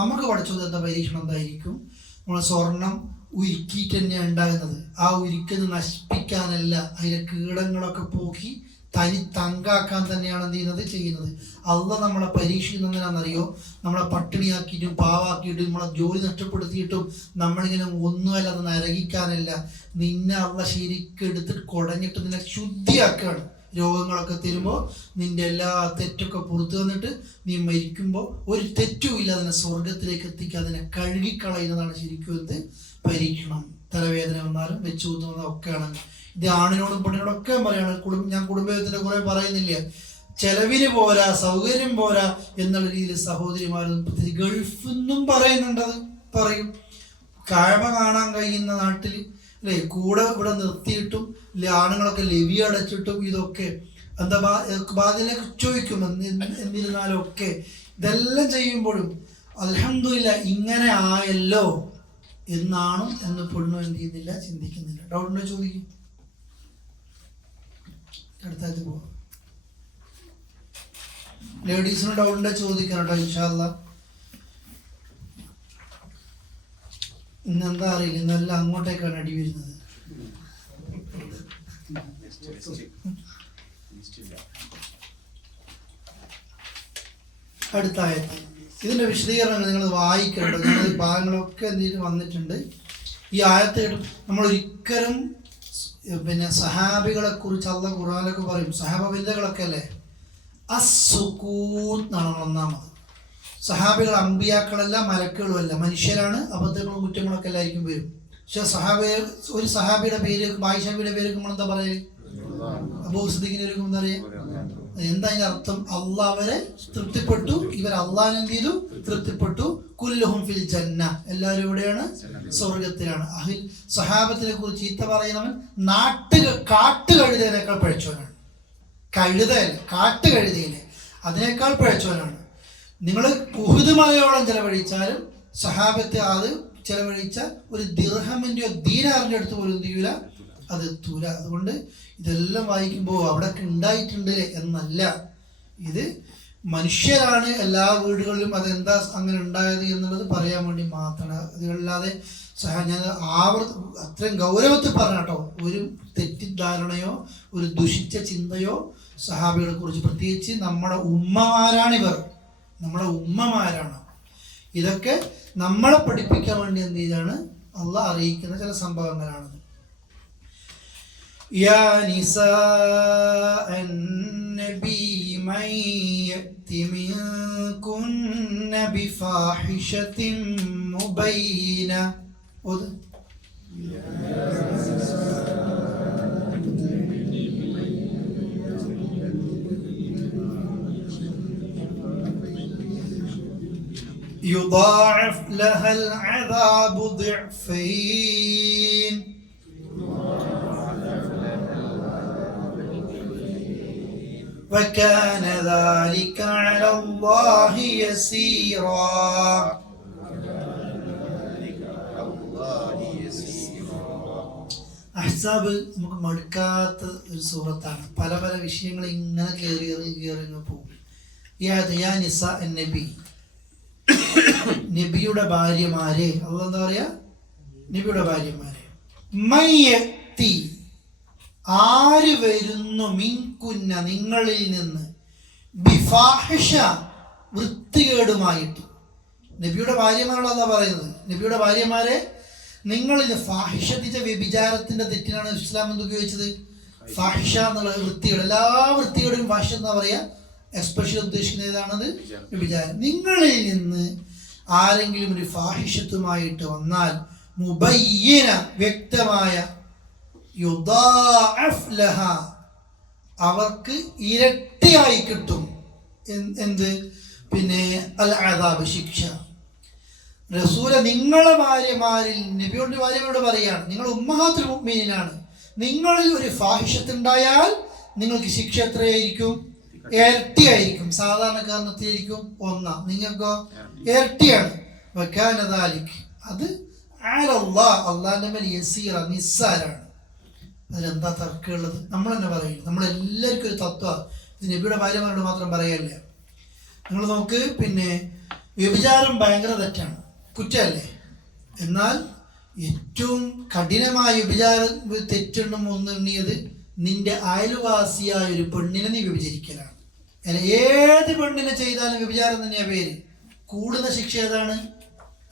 നമുക്ക് പഠിച്ചത് എന്താ പരീക്ഷണം എന്തായിരിക്കും? നമ്മൾ സ്വർണം ഉരുക്കിയിട്ട് തന്നെയാണ് ഉണ്ടാകുന്നത്. ആ ഉരുക്കുന്നത് നശിപ്പിക്കാനല്ല, അതിലെ കീടങ്ങളൊക്കെ പോക്കി തനി തങ്കാക്കാൻ തന്നെയാണ് എന്ത് ചെയ്യുന്നത്. അള്ളാഹ് നമ്മളെ പരീക്ഷിക്കുന്നതിനാണെന്നറിയോ? നമ്മളെ പട്ടിണിയാക്കിയിട്ടും പാവാക്കിയിട്ടും നമ്മളെ ജോലി നഷ്ടപ്പെടുത്തിയിട്ടും നമ്മളിങ്ങനെ ഒന്നുമല്ല അത് നരകിക്കാനല്ല. നിന്നെ അള്ളാഹ് ശരിക്കും എടുത്തിട്ട് കുടഞ്ഞിട്ട് നിന്നെ ശുദ്ധിയാക്കുകയാണ്. രോഗങ്ങളൊക്കെ തരുമ്പോൾ നിന്റെ എല്ലാ തെറ്റൊക്കെ പുറത്തു വന്നിട്ട് നീ മരിക്കുമ്പോൾ ഒരു തെറ്റുമില്ല, അതിനെ സ്വർഗത്തിലേക്ക് എത്തിക്കുക, അതിനെ കഴുകിക്കളയുന്നതാണ് ശരിക്കും എന്ത് പരീക്ഷണം. തലവേദന വന്നാലും വെച്ചു കൂത്തുന്നതും ഒക്കെയാണ്. ഇത് ആണിനോടും പെണ്ണിനോടും ഒക്കെ പറയാണ്. ഞാൻ കുടുംബത്തിന്റെ കുറെ പറയുന്നില്ല, ചെലവിന് പോരാ, സൗകര്യം പോരാ എന്നുള്ള രീതിയിൽ സഹോദരിമാരും പ്രത്യേകിച്ച് ഗൾഫെന്നും പറയുന്നുണ്ടത് പറയും. കഅബ കാണാൻ കഴിയുന്ന നാട്ടിൽ അല്ലേ, കൂടെ ഇവിടെ നിർത്തിയിട്ടും ആണുങ്ങളൊക്കെ ലെവി അടച്ചിട്ടും ഇതൊക്കെ എന്താ ബാധ്യതയൊക്കെ ചോദിക്കും. എന്നിരുന്നാലും ഒക്കെ ഇതെല്ലാം ചെയ്യുമ്പോഴും അൽഹംദുലില്ലാ ഇങ്ങനെ ആയല്ലോ എന്നാണോ എന്ന് പെണ്ണു എന്ത് ചെയ്യുന്നില്ല, ചിന്തിക്കുന്നില്ല. ഡൗട്ടുണ്ടോ ചോദിക്കും. അടുത്തായിട്ട് പോവാം. ലേഡീസിന് ഡൗട്ടുണ്ടോ ചോദിക്കണം കേട്ടോ, ഇൻഷാ അല്ലാഹ്. ഇന്നെന്താ അറിയില്ല, ഇന്നെല്ലാം അങ്ങോട്ടേക്കാണ് അടി വരുന്നത്. അടുത്ത ആയത്ത്, ഇതിന്റെ വിശദീകരണങ്ങൾ നിങ്ങൾ വായിക്കേണ്ടത്. നിങ്ങൾ ഭാഗങ്ങളൊക്കെ എന്തെങ്കിലും വന്നിട്ടുണ്ട്. ഈ ആയത്ത് കേട്ട് നമ്മൾ ഒരിക്കലും പിന്നെ സഹാബികളെ കുറിച്ച് അള്ളാഹ് ഖുർആനിലൊക്കെ പറയും, സഹാബ വനിതകളൊക്കെ അല്ലേ, അസ്സുകൂത്ത് എന്നാണ് ഒന്നാമത്. സഹാബികൾ അമ്പിയാക്കളല്ല, മലക്കുകളുമല്ല, മനുഷ്യരാണ്. അബദ്ധങ്ങളും കുറ്റങ്ങളൊക്കെ എല്ലാവർക്കും വരും. പക്ഷെ ഒരു സഹാബിയുടെ പേര്, ആയിഷയുടെ പേര് നമ്മളെന്താ പറയല്? അബൂ സിദ്ദീഖിന്റെ പേര് എന്താ പറയാ? എന്താ അതിന്റെ അർത്ഥം? അള്ളാഹ് അവരെ തൃപ്തിപ്പെട്ടു, ഇവർ അള്ളാഹിനെ എന്ത് ചെയ്തു? തൃപ്തിപ്പെട്ടു. കുല്ലുഹും ഫിൽ ജന്ന, എല്ലാവരും ഇവിടെയാണ്, സ്വർഗത്തിലാണ്. സഹാബത്തിനെ കുറിച്ച് ചീത്ത പറയുന്നവൻ കാട്ടുകഴുതേനേക്കാൾ പഴച്ചവനാണ്. കഴുതയല്ല, കാട്ടുകഴുതയിലെ അതിനേക്കാൾ പഴച്ചവനാണ്. നിങ്ങൾ ഉഹുദ് മലയോളം ചെലവഴിച്ചാലും സഹാബത്തെ അത് ചെലവഴിച്ച ഒരു ദിർഹമിൻ്റെയോ ദീനാറിൻ്റെ അടുത്ത് പോലും എന്ത് ചെയ്യൂല, അത് എത്തൂല. അതുകൊണ്ട് ഇതെല്ലാം വായിക്കുമ്പോൾ അവിടെ ഉണ്ടായിട്ടുണ്ട് എന്നല്ല, ഇത് മനുഷ്യരാണ് എല്ലാ വീടുകളിലും. അതെന്താ അങ്ങനെ ഉണ്ടായത് എന്നുള്ളത് പറയാൻ വേണ്ടി മാത്രമാണ്. അതല്ലാതെ ഞാൻ അത്രയും ഗൗരവത്തിൽ പറഞ്ഞ കേട്ടോ, ഒരു തെറ്റിദ്ധാരണയോ ഒരു ദുഷിച്ച ചിന്തയോ സഹാബികളെ കുറിച്ച്, പ്രത്യേകിച്ച് നമ്മുടെ ഉമ്മമാരാണിവർ, നമ്മുടെ ഉമ്മമാരാണ്. ഇതൊക്കെ നമ്മളെ പഠിപ്പിക്കാൻ വേണ്ടി എന്ത് ചെയ്താണ് അള്ളാഹ് അറിയിക്കുന്ന ചില സംഭവങ്ങളാണ്. يا نساء النبي من يأت منكن بفاحشة ബൈന يضاعف لها العذاب ضعفين وكان ذلك على الله يسيرا. അഹ്സാബ് നമുക്ക് മടുക്കാത്ത ഒരു സൂറത്താണ്. പല പല വിഷയങ്ങൾ ഇങ്ങനെ കയറി പോകും. യാ നിസാ നബി, നബിയുടെ ഭാര്യമാരെ, അള്ളാഹ് എന്താ പറയാ, നബിയുടെ ഭാര്യമാരെ, മയ്യത്തി ആര് വരുന്നു, മിൻകുന്ന നിങ്ങളിൽ നിന്ന്, ബിഫാഹിഷ വൃത്തികേടുമായിട്ട്. നബിയുടെ ഭാര്യമാരോടാ പറയുന്നത്. നബിയുടെ ഭാര്യമാരെ നിങ്ങളിൽ ഫാഹിഷത്തിച്ച വ്യഭിചാരത്തിന്റെ തെറ്റിനാണ് ഇസ്ലാം എന്ന് ഉപയോഗിച്ചത്. ഫാഹിഷ എന്നുള്ള വൃത്തികേട്, എല്ലാ വൃത്തികേടും ഫാഹിഷ എന്നാ പറയാ. എസ്പെഷ്യൽ ഉദ്ദേശിക്കുന്നത് ഏതാണത്? വ്യഭിചാരം. നിങ്ങളിൽ നിന്ന് ആരെങ്കിലും ഒരു ഫാഹിഷത്തുമായിട്ട് വന്നാൽ, മുബയ്യന വ്യക്തമായ, യുദാഅഫ് ലഹ അവർക്ക് ഇരട്ടിയായി കിട്ടും. എന്ത്? പിന്നെ അൽ അദാബ് ശിക്ഷ. റസൂല നിങ്ങളെ ഭാര്യമാരിൽ, നബിയുടെ ഭാര്യമാരോട് പറയാണ്, നിങ്ങൾ ഉമ്മഹാത്തുൽ മുഅ്മിനീനാണ്, നിങ്ങളിൽ ഒരു ഫാഹിഷത്തുണ്ടായാൽ നിങ്ങൾക്ക് ശിക്ഷ എത്രയായിരിക്കും? ഇരട്ടിയായിരിക്കും. സാധാരണക്കാരനത്തിലായിരിക്കും ഒന്നാം, നിങ്ങൾക്കോ ഇരട്ടിയാണ്. വകാന ദാലിക് അത് അലല്ലാഹ് അല്ലാഹുവിന്റെ മേൽ യസീറ നിസ്സാരാണ്. അതിലെന്താ തർക്കമുള്ളത്? നമ്മൾ തന്നെ പറയുന്നു. നമ്മളെല്ലാവർക്കും ഒരു തത്വം, ഇത് നബിയുടെ ഭാര്യമാരോട് മാത്രം പറയല്ല. നിങ്ങൾ നോക്ക്, പിന്നെ വ്യഭിചാരം ഭയങ്കര തെറ്റാണ്, കുറ്റമല്ലേ? എന്നാൽ ഏറ്റവും കഠിനമായ വ്യഭിചാര തെറ്റെണ്ണം ഒന്നെണ്ണിയത് നിന്റെ അയൽവാസിയായ ഒരു പെണ്ണിനെ നീ വ്യഭിചരിക്കലാണ്. ഏത് പെണ്ണിനെ ചെയ്താലും വ്യഭിചാരം തന്നെയാ പേര്. കൂടുന്ന ശിക്ഷ ഏതാണ്?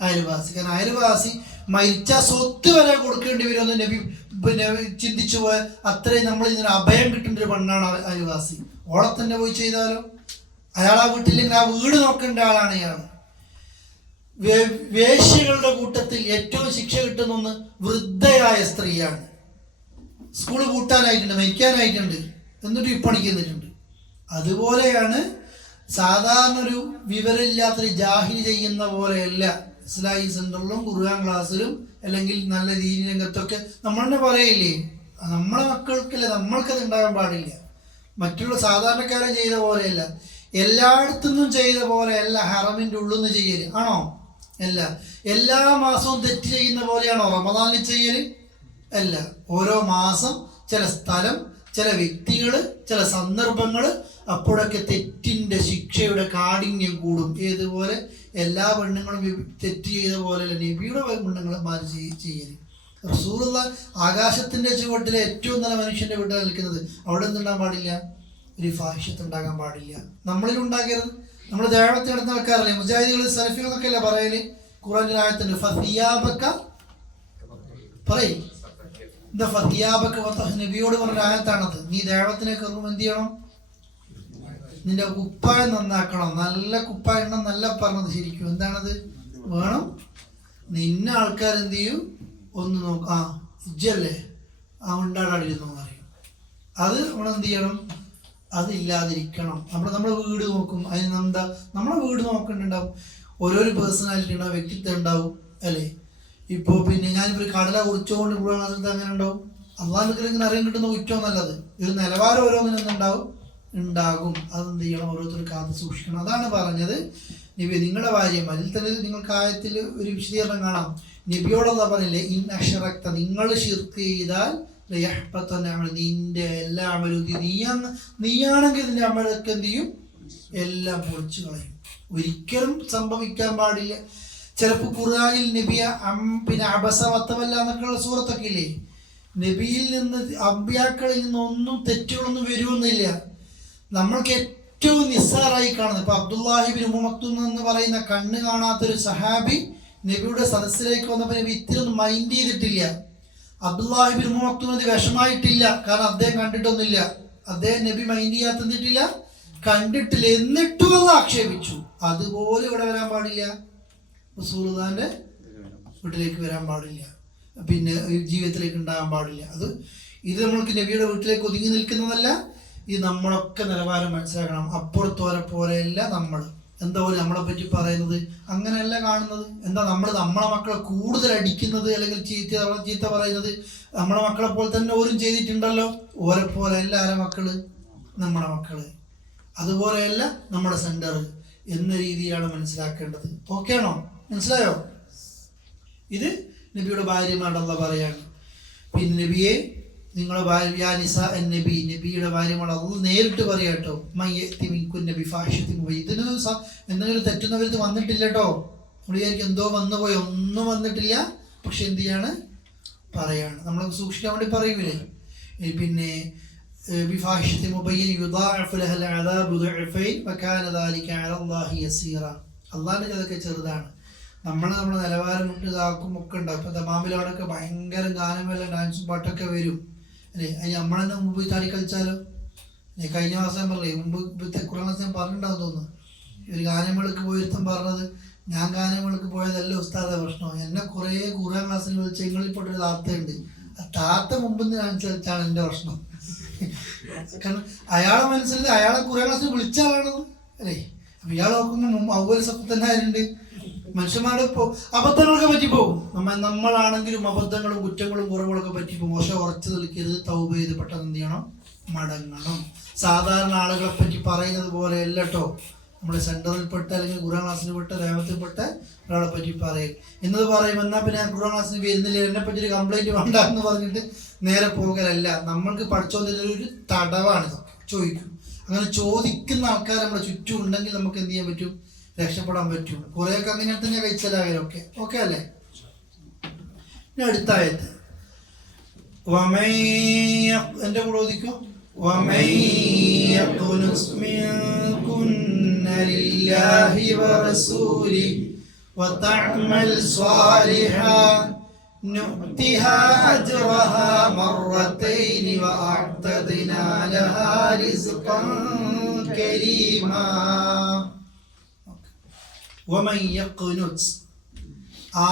അയൽവാസി. കാരണം അയൽവാസി മരിച്ച സ്വത്ത് വരെ കൊടുക്കേണ്ടി വരുമെന്ന് നബി പിന്നെ ചിന്തിച്ചു പോയാൽ അത്രയും നമ്മൾ ഇതിന് അഭയം കിട്ടേണ്ട ഒരു പെണ്ണാണ് അയൽവാസി. ഓളെ തന്നെ പോയി ചെയ്താലോ? അയാൾ ആ വീട്ടില്ലെങ്കിൽ ആ വീട് നോക്കേണ്ട ആളാണ് ഇയാൾ. വേശ്യകളുടെ കൂട്ടത്തിൽ ഏറ്റവും ശിക്ഷ കിട്ടുന്ന ഒന്ന് വൃദ്ധയായ സ്ത്രീയാണ്. സ്കൂൾ പൂട്ടാനായിട്ടുണ്ട്, മരിക്കാനായിട്ടുണ്ട്, എന്നിട്ട് ഇപ്പണിക്ക് നിന്നിട്ടുണ്ട്. അതുപോലെയാണ് സാധാരണ ഒരു വിവരമില്ലാത്തൊരു ജാഹിലി ചെയ്യുന്ന പോലെയല്ല. ഇസ്ലാഹി സെന്ററിലും ഖുർആൻ ക്ലാസ്സിലും അല്ലെങ്കിൽ നല്ല ദീനി രംഗത്തൊക്കെ നമ്മൾ തന്നെ പറയില്ലേ, നമ്മളെ മക്കൾക്കല്ല, നമ്മൾക്കത് ഉണ്ടാകാൻ പാടില്ല. മറ്റുള്ള സാധാരണക്കാരൻ ചെയ്ത പോലെയല്ല, എല്ലായിടത്തുനിന്നും ചെയ്ത പോലെയല്ല ഹറമിൻ്റെ ഉള്ളിൽ നിന്ന് ചെയ്യൽ. ആണോ? അല്ല. എല്ലാ മാസവും തെറ്റ് ചെയ്യുന്ന പോലെയാണോ റമദാനിൽ ചെയ്യൽ? അല്ല. ഓരോ മാസം ചില സ്ഥലം, ചില വ്യക്തികൾ, ചില സന്ദർഭങ്ങൾ, അപ്പോഴൊക്കെ തെറ്റിൻ്റെ ശിക്ഷയുടെ കാഠിന്യം കൂടും. ഏതുപോലെ എല്ലാ പെണ്ണുങ്ങളും തെറ്റ് ചെയ്ത പോലെയല്ല നബിയുടെ പെണ്ണുങ്ങളന്മാർ ചെയ്യൽ. റസൂലുള്ള ആകാശത്തിൻ്റെ ചുവട്ടിലെ ഏറ്റവും നല്ല മനുഷ്യൻ്റെ വീട്ടിൽ നിൽക്കുന്നത്. അവിടെ നിന്നുണ്ടാകാൻ പാടില്ല, ഒരു ഫാഹിഷത്ത് ഉണ്ടാകാൻ പാടില്ല. നമ്മളിലുണ്ടാകരുത്. നമ്മൾ ദേവത്തെ നടന്ന ആൾക്കാരല്ലേ, മുജാഹിദികൾ സലഫികൾ എന്നൊക്കെ അല്ലേ പറയല്. ഖുർആനിൽ ആയത്തുണ്ട്, ഫസിയാബക്ക പറയും. എന്താ ഫസിയാബക്ക? നബിയോട് പറഞ്ഞ ആയത്താണത്. നീ ദേവത്തിനെ കയറും എന്ത് ചെയ്യണം? നിന്റെ കുപ്പായം നന്നാക്കണം. നല്ല കുപ്പായം എണ്ണം നല്ല പറഞ്ഞത് ശരിക്കും എന്താണത് വേണം. നിന്നെ ആൾക്കാർ എന്ത് ചെയ്യും? ഒന്ന് നോക്കും, ആ ഇജ്ജല്ലേ ആ ഉണ്ടാടാടിരുന്നു പറയും. അത് നമ്മളെന്ത് ചെയ്യണം? അതില്ലാതിരിക്കണം. നമ്മുടെ വീട് നോക്കും. അതിന് എന്താ നമ്മളെ വീട് നോക്കേണ്ടിണ്ടാവും. ഓരോരോ പേഴ്സണാലിറ്റി ഉണ്ടാവും, വ്യക്തിത്വം ഉണ്ടാവും, അല്ലേ? ഇപ്പോൾ പിന്നെ ഞാനിപ്പോൾ ഒരു കടല കുറിച്ചുകൊണ്ട് കൂടുകയാണെന്ന് അങ്ങനെ ഉണ്ടാവും. അള്ളാഹുവിൽ ഇങ്ങനെ അറിയാൻ കിട്ടുന്ന കുറ്റവും നല്ലത് ഒരു നിലവാരം ഓരോന്നിനെന്തുണ്ടാവും ഉണ്ടാകും. അതെന്ത് ചെയ്യണം? ഓരോരുത്തർ കാത്ത് സൂക്ഷിക്കണം. അതാണ് പറഞ്ഞത് നബി നിങ്ങളുടെ ഭാര്യമാർ. അതിൽ തന്നെ നിങ്ങൾക്ക് ആയത്തിൽ ഒരു വിശദീകരണം കാണാം. നബിയോടെന്താ പറഞ്ഞില്ലേ, ഇൻ അശ്റക്ത നിങ്ങൾ ശിർക്ക് ചെയ്താൽ നിന്റെ എല്ലാ അമലും നീയാണെങ്കിൽ നിന്റെ അമലൊക്കെ എന്ത് ചെയ്യും? എല്ലാം പൊളിച്ചു കളയും. ഒരിക്കലും സംഭവിക്കാൻ പാടില്ല. ചിലപ്പോൾ ഖുർആനിൽ നബിയ പിന്നെ അബസ വത്തവല്ല എന്നൊക്കെയുള്ള സൂറത്തൊക്കെ ഇല്ലേ, നബിയിൽ നിന്ന് അമ്പിയാക്കളിൽ നിന്നൊന്നും തെറ്റുകളൊന്നും വരുമെന്നില്ല. നമ്മൾക്ക് ഏറ്റവും നിസ്സാറായി കാണുന്നത് ഇപ്പൊ അബ്ദുല്ലാഹിബിൻ ഉമ്മ മക്തൂം എന്ന് പറയുന്ന കണ്ണ് കാണാത്തൊരു സഹാബി നബിയുടെ സദസ്സിലേക്ക് വന്നപ്പോൾ നബി ഇത്തിരൊന്നും മൈൻഡ് ചെയ്തിട്ടില്ല. അബ്ദുല്ലാഹിബിൻ ഉമ്മ മക്തൂം അത് വിഷമായിട്ടില്ല, കാരണം അദ്ദേഹം കണ്ടിട്ടൊന്നുമില്ല. അദ്ദേഹം നബി മൈൻഡ് ചെയ്യാത്തിട്ടില്ല, കണ്ടിട്ടില്ല, എന്നിട്ടും അത് ആക്ഷേപിച്ചു. അതുപോലെ ഇവിടെ വരാൻ പാടില്ല. റസൂലുള്ളാഹിന്റെ വീട്ടിലേക്ക് വരാൻ പാടില്ല, പിന്നെ ജീവിതത്തിലേക്ക് ഉണ്ടാകാൻ പാടില്ല. ഇത് നമ്മൾക്ക് നബിയുടെ വീട്ടിലേക്ക് ഒതുങ്ങി നിൽക്കുന്നതല്ല. ഇത് നമ്മളൊക്കെ നിലവാരം മനസ്സിലാക്കണം. അപ്പുറത്തോരെ പോലെയല്ല നമ്മൾ. എന്താ പോലെ നമ്മളെ പറ്റി പറയുന്നത് അങ്ങനെയല്ല കാണുന്നത്. എന്താ നമ്മളെ മക്കളെ കൂടുതൽ അടിക്കുന്നത് അല്ലെങ്കിൽ ചീത്ത പറയുന്നത് നമ്മളെ മക്കളെ പോലെ തന്നെ ഓരും ചെയ്തിട്ടുണ്ടല്ലോ. ഓരെ പോലെ അല്ല ആരെ മക്കള്, നമ്മുടെ മക്കള്. അതുപോലെയല്ല നമ്മുടെ സെന്റർ എന്ന രീതിയിലാണ് മനസ്സിലാക്കേണ്ടത്. ഓക്കെ ആണോ? മനസ്സിലായോ? ഇത് നബിയുടെ ഭാര്യമാരുള്ള പറയാണ്. പിന്നെ നബിയെ നിങ്ങളുടെ ഭാര്യ നബി, നബിയുടെ ഭാര്യമാർ അത് നേരിട്ട് പറയാട്ടോ. ഇതിന് എന്തെങ്കിലും തെറ്റുന്നവർക്ക് വന്നിട്ടില്ല കേട്ടോ. നമ്മൾ വിചാരിക്കും എന്തോ വന്നു പോയി, ഒന്നും വന്നിട്ടില്ല. പക്ഷെ എന്ത് ചെയ്യാണ്, പറയാണ്. നമ്മൾ സൂക്ഷിക്കാൻ വേണ്ടി പറയൂലേ. പിന്നെ അള്ളാഹിന്റെ അതൊക്കെ ചെറുതാണ്. നമ്മളെ നിലവാരം വിട്ട് ഇതാക്കും ഒക്കെ ഉണ്ടാവും. ഇപ്പൊ ദമാമിലോടൊക്കെ ഭയങ്കര ഗാനമെല്ലാം ഡാൻസും പാട്ടൊക്കെ വരും അല്ലേ. അതിന് നമ്മളെന്നെ മുമ്പ് താടി കളിച്ചാലോ. കഴിഞ്ഞ മാസം പറഞ്ഞേ, മുമ്പ് കുറേ മാസം പറഞ്ഞിട്ടുണ്ടാവും തോന്നുന്നു. ഒരു ഗാനമേളക്ക് പോയിരുത്തം പറഞ്ഞത്, ഞാൻ ഗാനമേളക്ക് പോയതല്ല ഉസ്താദ പ്രശ്നം, എന്നെ കുറേ ഖുർആൻ ക്ലാസ്സിൽ വിളിച്ച് നിങ്ങളിൽ പെട്ടൊരു താത്തയുണ്ട്, ആ താത്ത മുമ്പ് അനുസരിച്ചാണ് എൻ്റെ പ്രശ്നം. കാരണം അയാളെ മനസ്സിൽ അയാളെ ഖുർആൻ ക്ലാസ്സിൽ വിളിച്ച ആളാണത് അല്ലേ. അപ്പൊ ഇയാൾ നോക്കുമ്പോൾ അവല് സപ്പ് തന്നെ ആരുണ്ട്. മനുഷ്യന്മാരുടെ അബദ്ധങ്ങളൊക്കെ പറ്റിപ്പോകും. നമ്മളാണെങ്കിലും അബദ്ധങ്ങളും കുറ്റങ്ങളും കുറവുകളൊക്കെ പറ്റിപ്പോകും. മോശം ഉറച്ചു നിൽക്കരുത്. തൗബ ചെയ്ത് പെട്ടെന്ന് എന്ത് ചെയ്യണം, മടങ്ങണം. സാധാരണ ആളുകളെ പറ്റി പറയുന്നത് പോലെ അല്ല കേട്ടോ. നമ്മുടെ സെന്ററിൽപ്പെട്ട അല്ലെങ്കിൽ ഖുർആൻ ക്ലാസ്സിൽപ്പെട്ട രേവത്തിൽപ്പെട്ട ഒരാളെ പറ്റി പറയും എന്നത് പറയും. എന്നാൽ പിന്നെ ഖുർആൻ ക്ലാസ്സിന് വരുന്നില്ല, എന്നെ പറ്റി ഒരു കംപ്ലൈന്റ് വേണ്ട എന്ന് പറഞ്ഞിട്ട് നേരെ പോകലല്ല. നമ്മൾക്ക് പഠിച്ചോന്നില്ല ഒരു തടവാണ് ഇതൊക്കെ. ചോദിക്കും. അങ്ങനെ ചോദിക്കുന്ന ആൾക്കാർ നമ്മുടെ ചുറ്റും ഉണ്ടെങ്കിൽ നമുക്ക് എന്ത് ചെയ്യാൻ പറ്റും, രക്ഷപ്പെടാൻ പറ്റും. കുറെയൊക്കെ അങ്ങനെ തന്നെ കഴിച്ചാലവരൊക്കെ ഓക്കെ അല്ലേ. അടുത്തായത് എന്റെ കൂടെ ഓദിക്കോ. نؤتها أجرها مرتين وأعتدنا لها رزقا كريما. ومن يقنت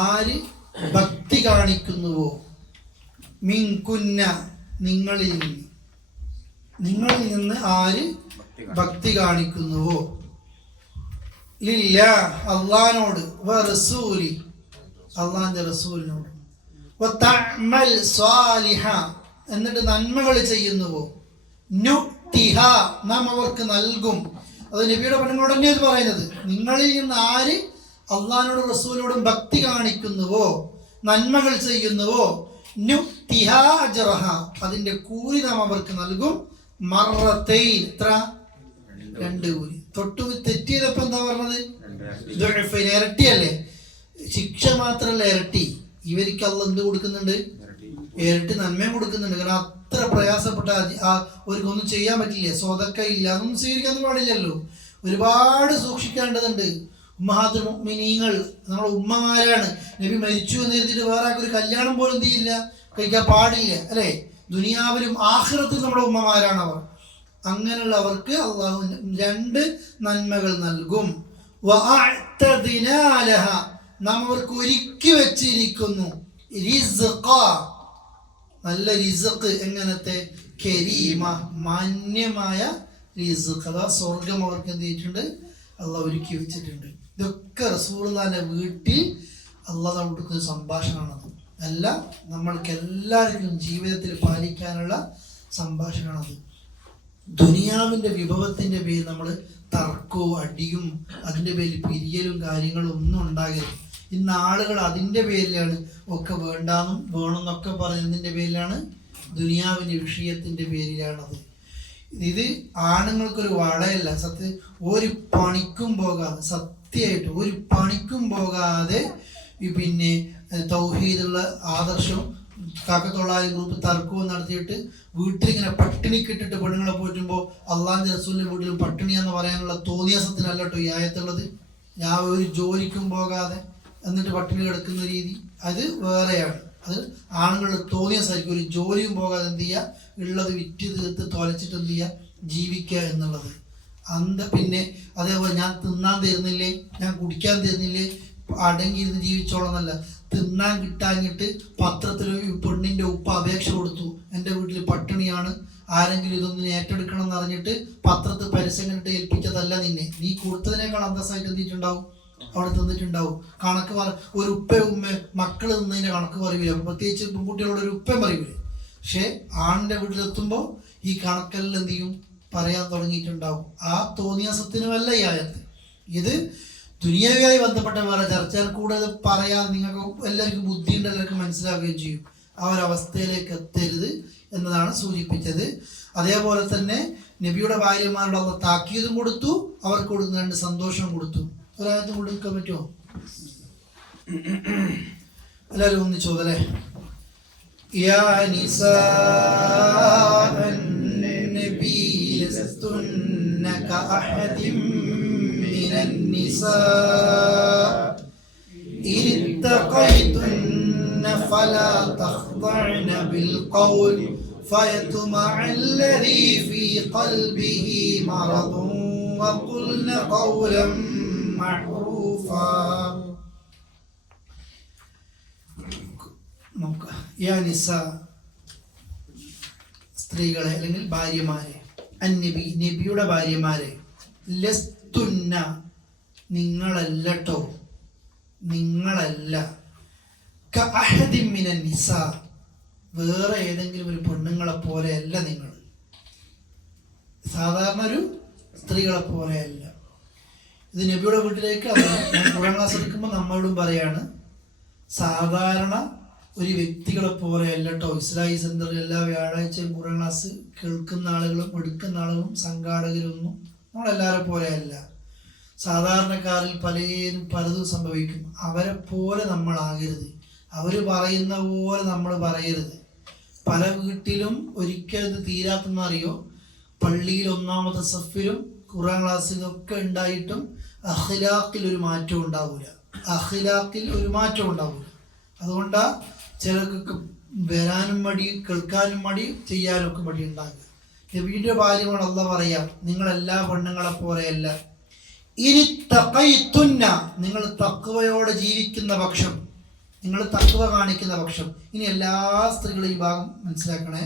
ആര് ഭക്തി കാണിക്കുന്നുവോ, മിൻകുന്ന നിങ്ങളിൽ നിന്ന് ആര് ഭക്തി കാണിക്കുന്നുവോ, ലില്ല അള്ളാഹിനോട്, വറസൂലി അള്ളാഹിന്റെ റസൂലിനോട്, വതഅമൽ സ്വാലിഹ എന്നിട്ട് നന്മകൾ ചെയ്യുന്നുവോ, നുതിഹ നാം അവർക്ക് നൽകും. അത് നബിയുടെ പെണ്ണുങ്ങളോട് തന്നെ ഇത് പറയുന്നത്. നിങ്ങളിൽ നിന്ന് ആര് അള്ളാഹിനോടും റസൂലിനോടും ഭക്തി കാണിക്കുന്നുവോ, നന്മകൾ ചെയ്യുന്നുവോ, നുതിഹ അജ്റഹ അതിന്റെ കൂലി നാം അവർക്ക് നൽകും. മറത്തൈൻ എത്ര, 2 കൂലി. തൊട്ടു തെറ്റിയതപ്പോ എന്താ പറഞ്ഞത്, ഇരട്ടിയല്ലേ. ശിക്ഷ മാത്രല്ല ഇരട്ടി. ഇവർക്ക് അള്ളാഹ് എന്ത് കൊടുക്കുന്നുണ്ട്, ഇരട്ടി നന്മയും കൊടുക്കുന്നുണ്ട്. കാരണം അത്ര പ്രയാസപ്പെട്ട അവർക്കൊന്നും ചെയ്യാൻ പറ്റില്ല. സ്വതക്ക ഇല്ല, ഒന്നും സ്വീകരിക്കാൻ പാടില്ലല്ലോ. ഒരുപാട് സൂക്ഷിക്കേണ്ടതുണ്ട്. ഉമ്മഹാത്തുൽ മുഅ്മിനീങ്ങൾ നമ്മുടെ ഉമ്മമാരാണ്. നബി മരിച്ചു എന്ന് കരുതിയിട്ട് വേറെ ഒരു കല്യാണം പോലും ചെയ്യില്ല, കഴിക്കാൻ പാടില്ല അല്ലേ. ദുനിയാവിലും ആഖിറത്തിലും നമ്മുടെ ഉമ്മമാരാണ് അവർ. അങ്ങനെയുള്ളവർക്ക് അള്ളാഹു 2 നന്മകൾ നൽകും. നാം അവർക്ക് ഒരുക്കി വെച്ചിരിക്കുന്നു നല്ല റിസ്ഖ്. എങ്ങനത്തെ, കരീമ മാന്യമായ റിസ്ഖ്. അതാ സ്വർഗം അവർക്ക് എന്ത് ചെയ്തിട്ടുണ്ട്, അള്ളാഹ് ഒരുക്കി വെച്ചിട്ടുണ്ട്. ഇതൊക്കെ റസൂലുള്ളാഹിന്റെ വീട്ടിൽ അള്ളാഹ് കൊടുക്കുന്ന സംഭാഷണമാണത്. അല്ല, നമ്മൾക്ക് എല്ലാവർക്കും ജീവിതത്തിൽ പാലിക്കാനുള്ള സംഭാഷണമാണത്. ദുനിയാവിന്റെ വിഭവത്തിന്റെ പേരിൽ നമ്മൾ തർക്കവും അടിയും അതിന്റെ പേരിൽ പിരിയലും കാര്യങ്ങളും ഒന്നും ഉണ്ടാകരുത്. ഇന്ന് ആളുകൾ അതിന്റെ പേരിലാണ് ഒക്കെ വേണ്ടാന്നും വേണമെന്നൊക്കെ പറയുന്നതിന്റെ പേരിലാണ്, ദുനിയാവിന്റെ വിഷയത്തിന്റെ പേരിലാണത്. ഇത് ആണുങ്ങൾക്കൊരു വളയല്ല. ഒരു പണിക്കും പോകാതെ, സത്യമായിട്ട് ഒരു പണിക്കും പോകാതെ പിന്നെ തൗഹീദുള്ള ആദർശം കാക്കത്തൊള്ളായിരം ഗ്രൂപ്പ് തർക്കവും നടത്തിയിട്ട് വീട്ടിലിങ്ങനെ പട്ടിണിക്കിട്ടിട്ട് പെണ്ണുങ്ങളെ പോറ്റുമ്പോൾ അള്ളാഹിന്റെ റസൂലിന്റെ വീട്ടിലും പട്ടിണിയാന്ന് പറയാനുള്ള തോന്നിയാസത്തിനല്ല കേട്ടോ ഈ ആയത്തുള്ളത്. ഞാൻ ഒരു ജോലിക്കും പോകാതെ എന്നിട്ട് പട്ടിണി കിടക്കുന്ന രീതി അത് വേറെയാണ്. അത് ആണുങ്ങളുടെ തോന്നിയാസായിരിക്കും. ഒരു ജോലിയും പോകാതെ എന്ത് ചെയ്യുക, ഉള്ളത് വിറ്റ് തീർത്ത് തൊലച്ചിട്ട് എന്ത് ചെയ്യുക, ജീവിക്കുക എന്നുള്ളത്. പിന്നെ അതേപോലെ ഞാൻ തിന്നാൻ തരുന്നില്ലേ, ഞാൻ കുടിക്കാൻ തരുന്നില്ലേ, അടങ്ങിയിരുന്ന് ജീവിച്ചോളന്നല്ല. തിന്നാൻ കിട്ടാഞ്ഞിട്ട് പത്രത്തിൽ പെണ്ണിന്റെ ഉപ്പ അപേക്ഷ കൊടുത്തു, എൻ്റെ വീട്ടിൽ പട്ടിണിയാണ്, ആരെങ്കിലും ഇതൊന്നും ഏറ്റെടുക്കണം എന്ന് അറിഞ്ഞിട്ട് പത്രത്തിൽ പരസ്യം കണ്ടിട്ട് ഏൽപ്പിച്ചതല്ല നിന്നെ. നീ കൊടുത്തതിനേക്കാൾ അന്തസ്സായിട്ട് എന്തിട്ടുണ്ടാവും, അവിടെ തിന്നിട്ടുണ്ടാവും. കണക്ക് ഒരു ഉപ്പയും ഉമ്മയും മക്കൾ തിന്നതിന്റെ കണക്ക് പറയൂല, പ്രത്യേകിച്ച് പെൺകുട്ടികളോട് ഒരു ഉപ്പയും പറയൂലേ. പക്ഷെ ആണിന്റെ വീട്ടിലെത്തുമ്പോൾ ഈ കണക്കെല്ലാം എന്ത് ചെയ്യും, പറയാൻ തുടങ്ങിയിട്ടുണ്ടാവും. ആ തോന്നിയാസത്തിനുമല്ല ഈ ആയത്ത്. ഇത് ദുനിയാവുമായി ബന്ധപ്പെട്ട വേറെ ചർച്ചകൾ കൂടെ പറയാതെ നിങ്ങൾക്ക് എല്ലാവർക്കും ബുദ്ധിയുണ്ട്, എല്ലാവർക്കും മനസ്സിലാവുകയും ചെയ്യും. ആ ഒരു അവസ്ഥയിലേക്ക് എത്തരുത് എന്നതാണ് സൂചിപ്പിച്ചത്. അതേപോലെ തന്നെ നബിയുടെ ഭാര്യമാരുടെ അള്ള താക്കീതും കൊടുത്തു, അവർക്ക് കൊടുക്കുന്ന 2 സന്തോഷം കൊടുത്തു. ഒരായത്തും കൊടുക്കാൻ പറ്റുമോ? എല്ലാവരും ഒന്ന് ചോദലേ. യാ നിസാ النبي لستن كأحد من النساء إن اتقيتن فلا تخضعن بالقول فيطمع الذي في قلبه مرض وقلن قولا معروفا. യാ നിസാ, സ്ത്രീകളെ അല്ലെങ്കിൽ ഭാര്യമാരെ, അന്നബി നബിയുടെ ഭാര്യമാരെ, ലസ്തുന്ന നിങ്ങളല്ലട്ടോ, നിങ്ങളല്ല, കഅഹദിൻ മിനൻ നിസാ വേറെ ഏതെങ്കിലും ഒരു പെണ്ണുങ്ങളെ പോലെയല്ല നിങ്ങൾ, സാധാരണ ഒരു സ്ത്രീകളെ പോലെയല്ല. ഇത് നബിയുടെ വീട്ടിലേക്ക് ഖുർആൻ ക്ലാസ് എടുക്കുമ്പോൾ നമ്മളോടും പറയാണ്, സാധാരണ ഒരു വ്യക്തികളെ പോലെയല്ല കേട്ടോ. ഇസ്ലാഹി സെന്ററിൽ എല്ലാ വ്യാഴാഴ്ചയും ഖുർആൻ ക്ലാസ് കേൾക്കുന്ന ആളുകളും എടുക്കുന്ന ആളുകളും സംഘാടകരൊന്നും നമ്മളെല്ലാവരെ പോലെയല്ല. സാധാരണക്കാരിൽ പലതും സംഭവിക്കും. അവരെ പോലെ നമ്മളാകരുത്, അവർ പറയുന്ന പോലെ നമ്മൾ പറയരുത്. പല വീട്ടിലും ഒരിക്കലും ഇത് തീരാത്തെന്നറിയോ, പള്ളിയിൽ 1-ാമത്തെ സഫിലും ഖുർആൻ ക്ലാസ്സിലൊക്കെ ഉണ്ടായിട്ടും അഖ്ലാഖിൽ ഒരു മാറ്റം ഉണ്ടാവില്ല, അഖ്ലാഖിൽ ഒരു മാറ്റം ഉണ്ടാവില്ല. അതുകൊണ്ടാ ചിലർക്ക് വരാനും മടി, കേൾക്കാനും മടി, ചെയ്യാനും ഒക്കെ മടി ഉണ്ടാകുക. നബിയുടെ ഭാര്യയോട് അല്ലാഹ് പറയാം, നിങ്ങളെല്ലാ പെണ്ണുങ്ങളെ പോലെയല്ല. ഇനി തഖയ്തുന്ന, നിങ്ങൾ തഖ്വയോടെ ജീവിക്കുന്ന പക്ഷം, നിങ്ങൾ തഖ്വ കാണിക്കുന്ന പക്ഷം. ഇനി എല്ലാ സ്ത്രീകളും ഈ ഭാഗം മനസ്സിലാക്കണേ.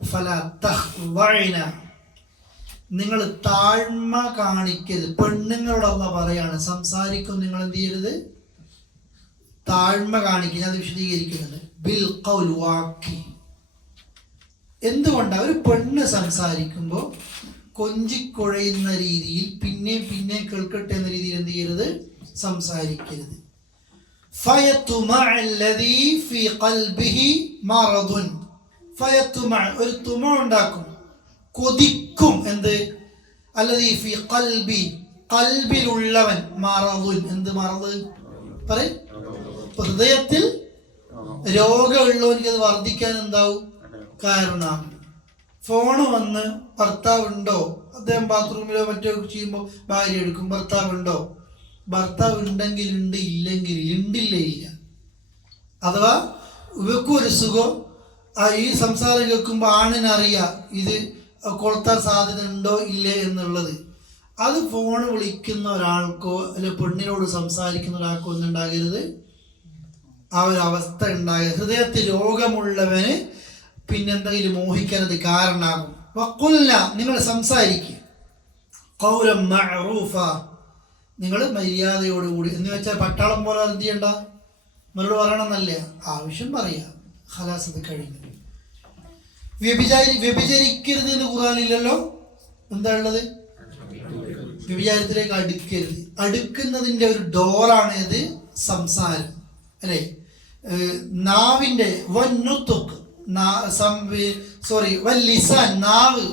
ഫലാ തഖ്വഇന, നിങ്ങൾ താഴ്മ കാണിക്കരുത്. പെണ്ണുങ്ങളോട് അല്ലാഹ് പറയാണ്, സംസാരിക്കും നിങ്ങൾ എന്ത് ചെയ്യരുത്, താഴ്മ കാണിക്കുക. ഞാൻ അത് വിശദീകരിക്കുന്നുണ്ട്. ബിൽ ഖൗൽ, വാക്കി. എന്തുകൊണ്ടാണ് ഒരു പെണ്ണ് സംസാരിക്കുമ്പോൾ കൊഞ്ചിക്കുഴയുന്ന രീതിയിൽ പിന്നെ കേൾക്കട്ടെ എന്ന രീതിയിൽ എന്ത് ചെയ്യരുത്, സംസാരിക്കരുത്. ഒരു തുമ ഉണ്ടാക്കും, കൊതിക്കും. എന്ത്? അല്ലദീ ഫീ ഖൽബി, ഖൽബിലുള്ളവൻ. മറദുൻ, എന്ത് മറദ് പറയും? ഹൃദയത്തിൽ രോഗമുള്ളവർക്ക് അത് വർദ്ധിക്കാൻ എന്താവും കാരണം. ഫോണ് വന്ന് ഭർത്താവുണ്ടോ, അദ്ദേഹം ബാത്റൂമിലോ മറ്റോ ചെയ്യുമ്പോൾ ഭാര്യ എടുക്കും, ഭർത്താവുണ്ടോ, ഭർത്താവ് ഉണ്ടെങ്കിൽ ഉണ്ട്, ഇല്ലെങ്കിൽ ഉണ്ടില്ലേ ഇല്ല. അഥവാ ഇവക്കും ഒരു സുഖം, ഈ സംസാരം കേൾക്കുമ്പോൾ ആണിനറിയാം ഇത് കൊളുത്താൻ സാധ്യത ഉണ്ടോ ഇല്ലേ എന്നുള്ളത്. അത് ഫോണ് വിളിക്കുന്ന ഒരാൾക്കോ അല്ലെ പെണ്ണിനോട് സംസാരിക്കുന്ന ഒരാൾക്കോ ഒന്നും ഉണ്ടാകരുത്, ആ ഒരു അവസ്ഥ ഉണ്ടാകരുത്. ഹൃദയത്തിൽ രോഗമുള്ളവന് പിന്നെന്തെങ്കിലും മോഹിക്കരുത് കാരണമാകും. വഖുൽന, നിങ്ങൾ സംസാരിക്കുക. ഖൗലൻ മഅറൂഫ, നിങ്ങൾ മര്യാദയോടുകൂടി. എന്ന് വെച്ചാൽ പട്ടാളം പോലെ എന്ത് ചെയ്യണ്ട, മറുപടി പറയണമെന്നല്ല, ആവശ്യം പറയാം, ഖലാസ് അത് കഴിഞ്ഞു. വ്യഭിചരിക്കരുത് എന്ന് ഖുർആനില്ലല്ലോ. എന്താ ഉള്ളത്? വ്യഭിചാരത്തിലേക്ക് അടുക്കരുത്. അടുക്കുന്നതിൻ്റെ ഒരു ഡോറാണ് ഇത് സംസാരം, അല്ലേ? നാവിൻ്റെ വല്ലിസാൻ, നാവ്,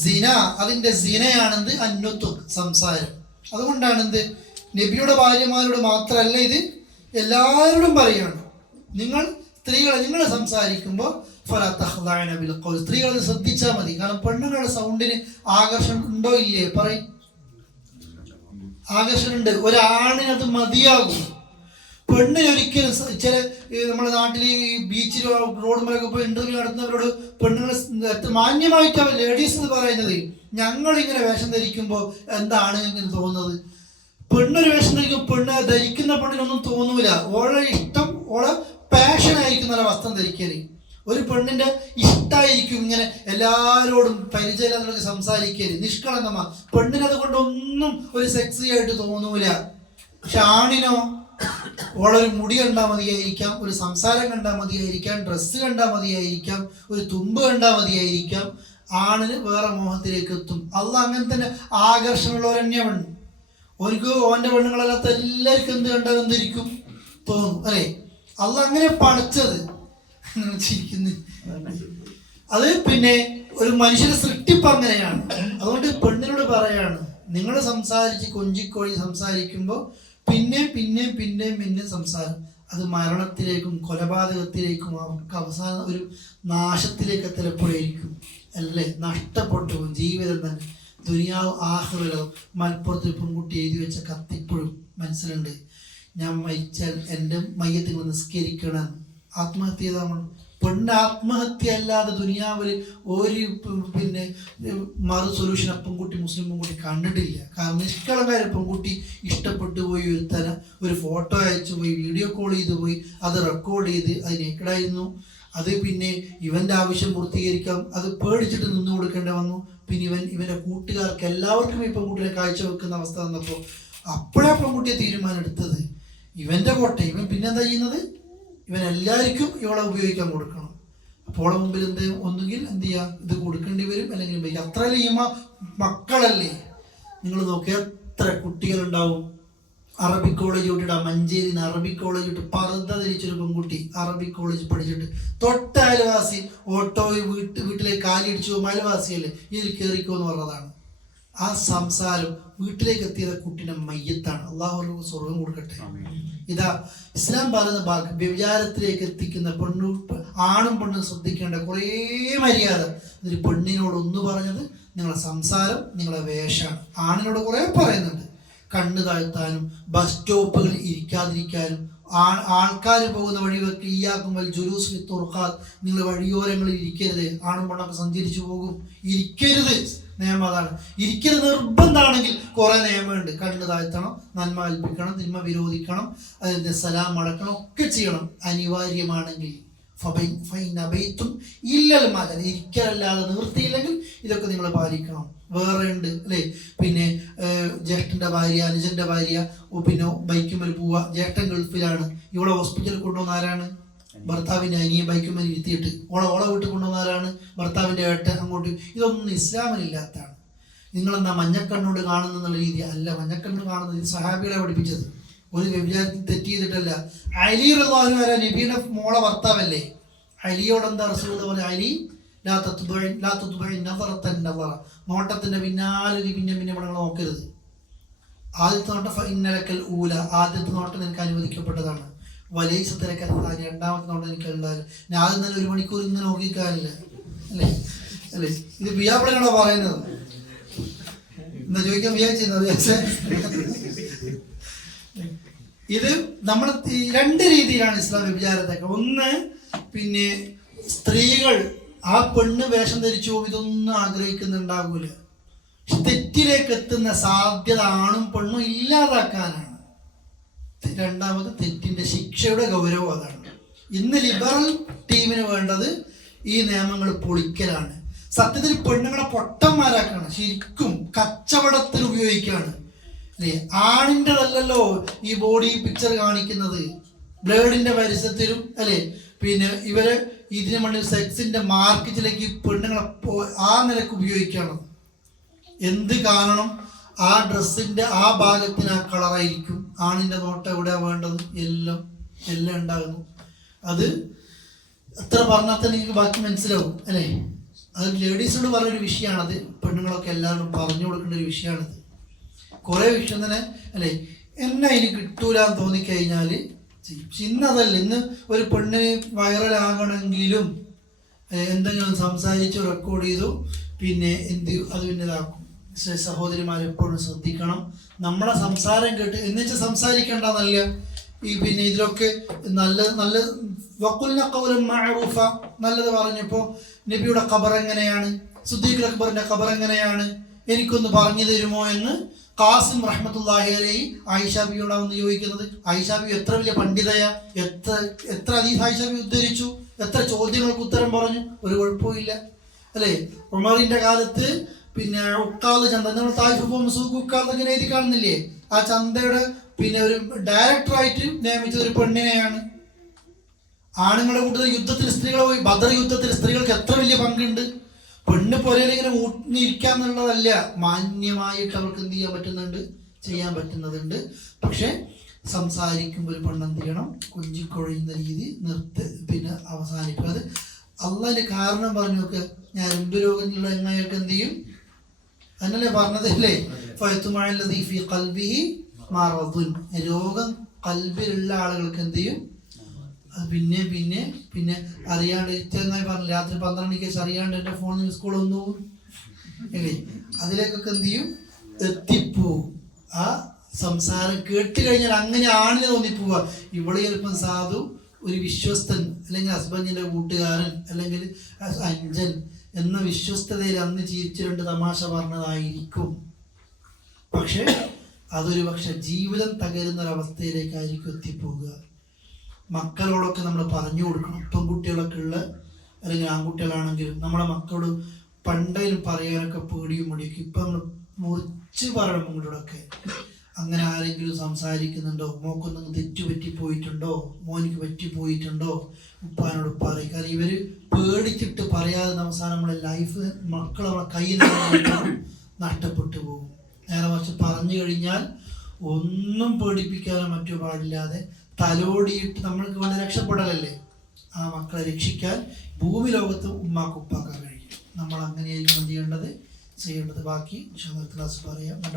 സിന, അതിൻ്റെ സിനയാണെന്ത്? അന്നുത്തുക്, സംസാരം. അതുകൊണ്ടാണ് എന്ത്, നബിയുടെ ഭാര്യമാരോട് മാത്രമല്ല ഇത്, എല്ലാവരോടും പറയാണ്, നിങ്ങൾ സ്ത്രീകളെ നിങ്ങൾ സംസാരിക്കുമ്പോൾ ഫലാ തഖ്ദഅന ബിൽ ഖൗൽ, സ്ത്രീകൾ ശ്രദ്ധിച്ചാൽ മതി. കാരണം പെണ്ണുങ്ങളുടെ സൗണ്ടിന് ആകർഷണം ഉണ്ടോ ഇല്ലേ? പറയും, ആകർഷണമുണ്ട്. ഒരാണിന് അത് മതിയാകും. പെണ്ണിന് ഒരിക്കലും ചില നമ്മുടെ നാട്ടിൽ ഈ ബീച്ചിലോ റോഡുമലൊക്കെ പോയി ഇന്റർവ്യൂ നടത്തുന്നവരോട് പെണ്ണുങ്ങൾ മാന്യമായിട്ടാണ് ലേഡീസ് എന്ന് പറയുന്നത്. ഞങ്ങളിങ്ങനെ വേഷം ധരിക്കുമ്പോൾ എന്താണ് ഇങ്ങനെ തോന്നുന്നത്? പെണ്ണൊരു വേഷം ധരിക്കും, പെണ്ണ് ധരിക്കുന്ന പെണ്ണിനൊന്നും തോന്നൂല. ഓരോ ഇഷ്ടം ഓളെ പാഷനായിരിക്കും നല്ല വസ്ത്രം ധരിക്കല്. ഒരു പെണ്ണിന്റെ ഇഷ്ടമായിരിക്കും ഇങ്ങനെ എല്ലാവരോടും പരിചയം സംസാരിക്കല്, നിഷ്കളങ്കമാ. പെണ്ണിനത് കൊണ്ടൊന്നും ഒരു സെക്സി ആയിട്ട് തോന്നൂല. പക്ഷെ ആണിനോ ഓളൊരു മുടി കണ്ടാൽ മതിയായിരിക്കാം, ഒരു സംസാരം കണ്ടാൽ മതിയായിരിക്കാം, ഡ്രസ്സ് കണ്ടാൽ മതിയായിരിക്കാം, ഒരു തുമ്പ് കണ്ടാൽ മതിയായിരിക്കാം, ആണിന് വേറെ മോഹത്തിലേക്ക് എത്തും. അള്ളാഹ് അങ്ങനെ തന്നെ ആകർഷണമുള്ളവർ തന്നെയാണ്. ഓർക്ക് ഓൻ്റെ പെണ്ണുങ്ങളല്ലാത്ത എല്ലാവർക്കും എന്ത് കണ്ടാൽ എന്തിരിക്കും തോന്നും അല്ലേ? അള്ളാഹ് അങ്ങനെ പഠിച്ചത് അത് പിന്നെ ഒരു മനുഷ്യന്റെ സൃഷ്ടിപ്പ് അങ്ങനെയാണ്. അതുകൊണ്ട് പെണ്ണിനോട് പറയാണ്, നിങ്ങൾ സംസാരിച്ച് കൊഞ്ചിക്കോഴി സംസാരിക്കുമ്പോൾ പിന്നെ സംസാരം അത് മരണത്തിലേക്കും കൊലപാതകത്തിലേക്കും അവർക്ക് അവസാനം ഒരു നാശത്തിലേക്ക് എത്തലപ്പോഴായിരിക്കും അല്ലേ? നഷ്ടപ്പെട്ടു പോകും ജീവിതം തന്നെ. ദുനിയാവ് ആഹ്റവും മലപ്പുറത്ത് പെൺകുട്ടി എഴുതി വെച്ച കത്തിപ്പോഴും മനസ്സിലുണ്ട്. ഞാൻ മരിച്ചാൽ എൻ്റെ മയ്യത്തിൽ നിസ്കരിക്കണം. ആത്മഹത്യ ചെയ്താൽ പെണ്ണ് ആത്മഹത്യ അല്ലാതെ ദുനിയാവിൽ ഒരു പിന്നെ മറു സൊല്യൂഷൻ പെൺകുട്ടി മുസ്ലിം പെൺകുട്ടി കണ്ടിട്ടില്ല. കാരണം നിഷ്കളങ്കാര പെൺകുട്ടി ഇഷ്ടപ്പെട്ടു പോയി ഒരു ഫോട്ടോ അയച്ചു പോയി, വീഡിയോ കോൾ ചെയ്ത് പോയി, അത് റെക്കോർഡ് ചെയ്ത് അത് നേക്കടായിരുന്നു. അത് പിന്നെ ഇവൻ്റെ ആവശ്യം പൂർത്തീകരിക്കാം അത് പേടിച്ചിട്ട് നിന്ന് കൊടുക്കേണ്ടി വന്നു. പിന്നെ ഇവൻ്റെ കൂട്ടുകാർക്ക് എല്ലാവർക്കും ഈ പെൺകുട്ടിയെ കാഴ്ചവെക്കുന്ന അവസ്ഥ വന്നപ്പോൾ അപ്പോഴാണ് പെൺകുട്ടിയെ തീരുമാനം എടുത്തത്. ഇവൻ്റെ പോട്ടെ, ഇവൻ പിന്നെന്താ ചെയ്യുന്നത്? ഇവൻ എല്ലാവർക്കും ഇവളെ ഉപയോഗിക്കാൻ കൊടുക്കണം. അപ്പോൾ മുമ്പിൽ ഒന്നുകിൽ എന്ത് ചെയ്യുക, ഇത് കൊടുക്കേണ്ടി വരും, അല്ലെങ്കിൽ അത്രയല്ലേ മക്കളല്ലേ. നിങ്ങൾ നോക്കിയാൽ എത്ര കുട്ടികളുണ്ടാവും. അറബിക് കോളേജ് വിട്ടിട്ട് മഞ്ചേരിന്ന് അറബിക് കോളേജ് വിട്ട് പർദ്ദ ധരിച്ചൊരു പെൺകുട്ടി അറബിക് കോളേജ് പഠിച്ചിട്ട് തൊട്ട അയൽവാസി ഓട്ടോയിൽ വീട്ടിലേക്ക് കാലിടിച്ചു പോകും. അയൽവാസിയല്ലേ ഇതിൽ കയറിക്കോ എന്ന് പറഞ്ഞതാണ്. ആ സംസാരം വീട്ടിലേക്ക് എത്തിയത് കുട്ടിയുടെ മയ്യത്താണ്. അള്ളാഹു സ്വർഗം കൊടുക്കട്ടെ. ഇതാ ഇസ്ലാം പറയുന്ന വ്യഭിചാരത്തിലേക്ക് എത്തിക്കുന്ന ആണും പെണ്ണും ശ്രദ്ധിക്കേണ്ട കുറേ മര്യാദ. ഇതിൽ പെണ്ണിനോട് ഒന്ന് പറഞ്ഞത് നിങ്ങളെ സംസാരം, നിങ്ങളെ വേഷമാണ്. ആണിനോട് കുറേ പറയുന്നുണ്ട്, കണ്ണ് താഴ്ത്താനും ബസ് സ്റ്റോപ്പുകളിൽ ഇരിക്കാതിരിക്കാനും, ആൾക്കാർ പോകുന്ന വഴിവെക്ക് ഈയാക്കുമ്പോൾ ജുലൂസ് തുറക്കാതെ നിങ്ങൾ വഴിയോരങ്ങളിൽ ഇരിക്കരുത്. ആണും പെണ്ണൊക്കെ സഞ്ചരിച്ചു പോകും, ഇരിക്കരുത്. നിയമം അതാണ്. ഇരിക്കരുത് നിർബന്ധമാണെങ്കിൽ കുറേ നിയമമുണ്ട്. കണ്ണ് താഴ്ത്തണം, നന്മ കൽപ്പിക്കണം, തിന്മ വിരോധിക്കണം, അതിൻ്റെ സലാം അടക്കണം, ഒക്കെ ചെയ്യണം അനിവാര്യമാണെങ്കിൽ. ഇല്ലൽ മകൻ ഇരിക്കലല്ലാതെ നിവൃത്തിയില്ലെങ്കിൽ ഇതൊക്കെ നിങ്ങൾ പാലിക്കണം. വേറെ ഉണ്ട് അല്ലേ? പിന്നെ ജ്യേഷ്ഠൻ്റെ ഭാര്യ, അനുജൻ്റെ ഭാര്യ പിന്നെ ബൈക്കുമേൽ പോവുക. ജ്യേഷ്ഠൻ ഗൾഫിലാണ്, ഇവിടെ ഹോസ്പിറ്റലിൽ കൊണ്ടുവന്ന ആരാണ്? ഭർത്താവിൻ്റെ അനിയൻ ബൈക്കുമേൽ ഇരുത്തിയിട്ട് ഓളെ വീട്ടിൽ കൊണ്ടുവന്ന ആരാണ്? ഭർത്താവിൻ്റെ ഏട്ടൻ. അങ്ങോട്ട് ഇതൊന്നും ഇസ്ലാമിലില്ലാത്തതാണ്. നിങ്ങളെന്താ മഞ്ഞക്കണ്ണോട് കാണുന്നുള്ള രീതി അല്ല. മഞ്ഞക്കണ്ണോട് കാണുന്നത് ഇത് സഹാബികളെ പഠിപ്പിച്ചത്. ഒരു വ്യഭിചാരത്തിൽ തെറ്റ് ചെയ്തിട്ടല്ല. അലി റളിയല്ലാഹു അൻഹു നബിയുടെ മോളെ ഭർത്താവല്ലേ? അലിയോട് എന്താ റസൂൽ പറഞ്ഞ? അലി നോട്ടത്തിന്റെ പിന്നാലെ പിന്നെ നിങ്ങൾ നോക്കരുത്. ആദ്യത്തെ നോട്ടം ഇന്നലക്കൽ ഊല, ആദ്യത്തെ നോട്ടം നിനക്ക് അനുവദിക്കപ്പെട്ടതാണ്. വലൈസത്തിലൊക്കെ രണ്ടാമത്തെ നോട്ടം എനിക്ക് ഉണ്ടാവില്ല. ഞാൻ ആദ്യം തന്നെ 1 മണിക്കൂർ ഇങ്ങനെ നോക്കിക്കാനില്ല അല്ലേ? അല്ലേ? ഇത് ബിയാപ്പിളാണോ പറയുന്നത്? എന്താ ചോദിക്കാൻ വിചാരിച്ചത്? ഇത് നമ്മൾ 2 രീതിയിലാണ് ഇസ്ലാം വ്യഭിചാരത്തൊക്കെ. ഒന്ന് പിന്നെ സ്ത്രീകൾ ആ പെണ്ണ് വേഷം ധരിച്ചു പോകും, ഇതൊന്നും ആഗ്രഹിക്കുന്നുണ്ടാകൂല. തെറ്റിലേക്ക് എത്തുന്ന സാധ്യത ആണും പെണ്ണും ഇല്ലാതാക്കാനാണ്. രണ്ടാമത് തെറ്റിന്റെ ശിക്ഷയുടെ ഗൗരവം അതാണ്. ഇന്ന് ലിബറൽ ടീമിന് വേണ്ടത് ഈ നിയമങ്ങൾ പൊളിക്കലാണ്. സത്യത്തിൽ പെണ്ണുങ്ങളെ പൊട്ടന്മാരാക്കാണ്, ശരിക്കും കച്ചവടത്തിന് ഉപയോഗിക്കുകയാണ് അല്ലേ? ആണിൻ്റെതല്ലല്ലോ ഈ ബോഡി പിക്ചർ കാണിക്കുന്നത്, ബ്ലേഡിന്റെ പരസ്യത്തിലും അല്ലേ? പിന്നെ ഇവര് ഇതിന് വേണ്ടി സെക്സിന്റെ മാർക്കറ്റിലേക്ക് പെണ്ണുങ്ങളെ ആ നിലക്ക് ഉപയോഗിക്കണം. എന്ത് കാണണം? ആ ഡ്രസ്സിന്റെ ആ ഭാഗത്തിന് ആ കളറായിരിക്കും. ആണിന്റെ നോട്ടം എവിടെയാ വേണ്ടത്? എല്ലാം ഉണ്ടാകുന്നു. അത് എത്ര പറഞ്ഞാൽ തന്നെ എനിക്ക് ബാക്കി മനസ്സിലാവും അല്ലേ? അത് ലേഡീസിനോട് പറഞ്ഞൊരു വിഷയമാണത്. പെണ്ണുങ്ങളൊക്കെ എല്ലാവരും പറഞ്ഞു കൊടുക്കേണ്ട ഒരു വിഷയമാണത്. കുറേ വിഷയം തന്നെ അല്ലേ? എന്നെ അതിന് കിട്ടൂലെന്ന് തോന്നിക്കഴിഞ്ഞാൽ ചെയ്യും. ഇന്നതല്ല, ഇന്ന് ഒരു പെണ്ണിന് വൈറലാകണമെങ്കിലും എന്തെങ്കിലും സംസാരിച്ചു റെക്കോർഡ് ചെയ്തു പിന്നെ അത് പിന്നെ ഇതാക്കും. സഹോദരിമാരെപ്പോഴും ശ്രദ്ധിക്കണം. നമ്മളെ സംസാരം കേട്ട് എന്നുവെച്ചാൽ സംസാരിക്കേണ്ടതല്ല. ഈ പിന്നെ ഇതിലൊക്കെ നല്ല വഖുൽന ഖൗലൻ മഅറൂഫ നല്ലത് പറഞ്ഞപ്പോൾ നബിയുടെ ഖബർ എങ്ങനെയാണ്, സിദ്ദീഖ് അക്ബറിന്റെ ഖബർ എങ്ങനെയാണ്, എനിക്കൊന്ന് പറഞ്ഞു തരുമോ എന്ന് ഖാസിം റഹ്മത്തുള്ളാഹി അലൈഹി ആയിഷ ബിയോടാണ് വന്ന് ചോദിക്കുന്നത്. ആയിഷ ബി എത്ര വലിയ പണ്ഡിതയാ, എത്ര ഹദീസ് ആയിഷ ബി ഉദ്ധരിച്ചു, എത്ര ചോദ്യങ്ങൾക്ക് ഉത്തരം പറഞ്ഞു, ഒരു കുഴപ്പമില്ല അല്ലേ. ഉമറിന്റെ കാലത്ത് പിന്നെ ഉക്കാദ് ചന്ത, നമ്മൾ തായിഫ് പോകുമ്പോൾ സൂഖ് ഉക്കാദ് ഇങ്ങനെ എഴുതി കാണുന്നില്ലേ, ആ ചന്തയുടെ പിന്നെ ഒരു ഡയറക്ടറായിട്ട് നിയമിച്ച ഒരു പെണ്ണിനെയാണ്. ആണുങ്ങളുടെ കൂട്ടത്തിൽ യുദ്ധത്തിൽ സ്ത്രീകൾ പോയി, ബദർ യുദ്ധത്തിൽ സ്ത്രീകൾക്ക് എത്ര വലിയ പങ്കുണ്ട്. പെണ്ണ് പുരയിൽ ഇങ്ങനെ ഊട്ടിനിരിക്കാന്നുള്ളതല്ല, മാന്യമായിട്ട് അവർക്ക് എന്ത് ചെയ്യാൻ പറ്റുന്നുണ്ട്, ചെയ്യാൻ പറ്റുന്നതുണ്ട്. പക്ഷെ സംസാരിക്കുമ്പോൾ ഒരു പെണ്ണ് എന്ത് ചെയ്യണം, കൊഞ്ചിക്കൊഴിയുന്ന രീതി പിന്നെ അവസാനിക്കുക. അത് അള്ളാന്റെ കാരണം പറഞ്ഞു നോക്ക്. ഞാൻ എമ്പ് രോഗത്തിലുള്ള എങ്ങനെയൊക്കെ എന്ത് ചെയ്യും എന്നല്ലേ പറഞ്ഞതല്ലേ, രോഗം കൽബിലുള്ള ആളുകൾക്ക് എന്ത് ചെയ്യും, അത് പിന്നെ പിന്നെ പിന്നെ അറിയാണ്ട് ഇത്രയും പറഞ്ഞു രാത്രി 12 മണിക്ക് ശേഷം അറിയാണ്ട് എൻ്റെ ഫോണിൽ സ്കൂൾ വന്നു അല്ലേ, അതിലേക്കൊക്കെ എന്ത് ചെയ്യും, എത്തിപ്പോവും. ആ സംസാരം കേട്ട് കഴിഞ്ഞാൽ അങ്ങനെ ആണിനെ തോന്നിപ്പോവുക. ഇവിടെ ചിലപ്പം സാധു ഒരു വിശ്വസ്തൻ അല്ലെങ്കിൽ ഹസ്ബൻഡിൻ്റെ കൂട്ടുകാരൻ അല്ലെങ്കിൽ അഞ്ചൻ എന്ന വിശ്വസ്തതയിൽ അന്ന് ചിരിച്ചു 2 തമാശ പറഞ്ഞതായിരിക്കും. പക്ഷെ അതൊരു പക്ഷെ ജീവിതം തകരുന്ന ഒരവസ്ഥയിലേക്കായിരിക്കും എത്തിപ്പോവുക. മക്കളോടൊക്കെ നമ്മൾ പറഞ്ഞു കൊടുക്കണം. പെൺകുട്ടികളൊക്കെ ഉള്ള അല്ലെങ്കിൽ ആൺകുട്ടികളാണെങ്കിലും നമ്മളെ മക്കളോട് പണ്ടേലും പറയാനൊക്കെ പേടിയും മടിയൊക്കെ ഇപ്പം നമ്മൾ മുറിച്ച് പറയണം. പെൺകുട്ടികളൊക്കെ അങ്ങനെ ആരെങ്കിലും സംസാരിക്കുന്നുണ്ടോ, മോക്കൊന്നും തെറ്റുപറ്റി പോയിട്ടുണ്ടോ, മോനിക്ക് പറ്റിപ്പോയിട്ടുണ്ടോ, ഉപ്പാനോട് പറയും. കാരണം ഇവര് പേടിച്ചിട്ട് പറയാതെ അവസാനം നമ്മളെ ലൈഫ് മക്കൾ നമ്മളെ കയ്യിൽ നഷ്ടപ്പെട്ടു പോകും. നേരെ മറിച്ച് പറഞ്ഞു കഴിഞ്ഞാൽ ഒന്നും പേടിപ്പിക്കാനോ മറ്റോ പാടില്ലാതെ തലോടിയിട്ട് നമ്മൾക്ക് വേണ്ടി രക്ഷപ്പെടലല്ലേ, ആ മക്കളെ രക്ഷിക്കാൻ ഭൂമി ലോകത്ത് ഉമ്മാക്കുപ്പാക്കാൻ കഴിയും. നമ്മൾ അങ്ങനെയായിരിക്കും ചെയ്യേണ്ടത്. ബാക്കി ക്ലാസ് പറയാം.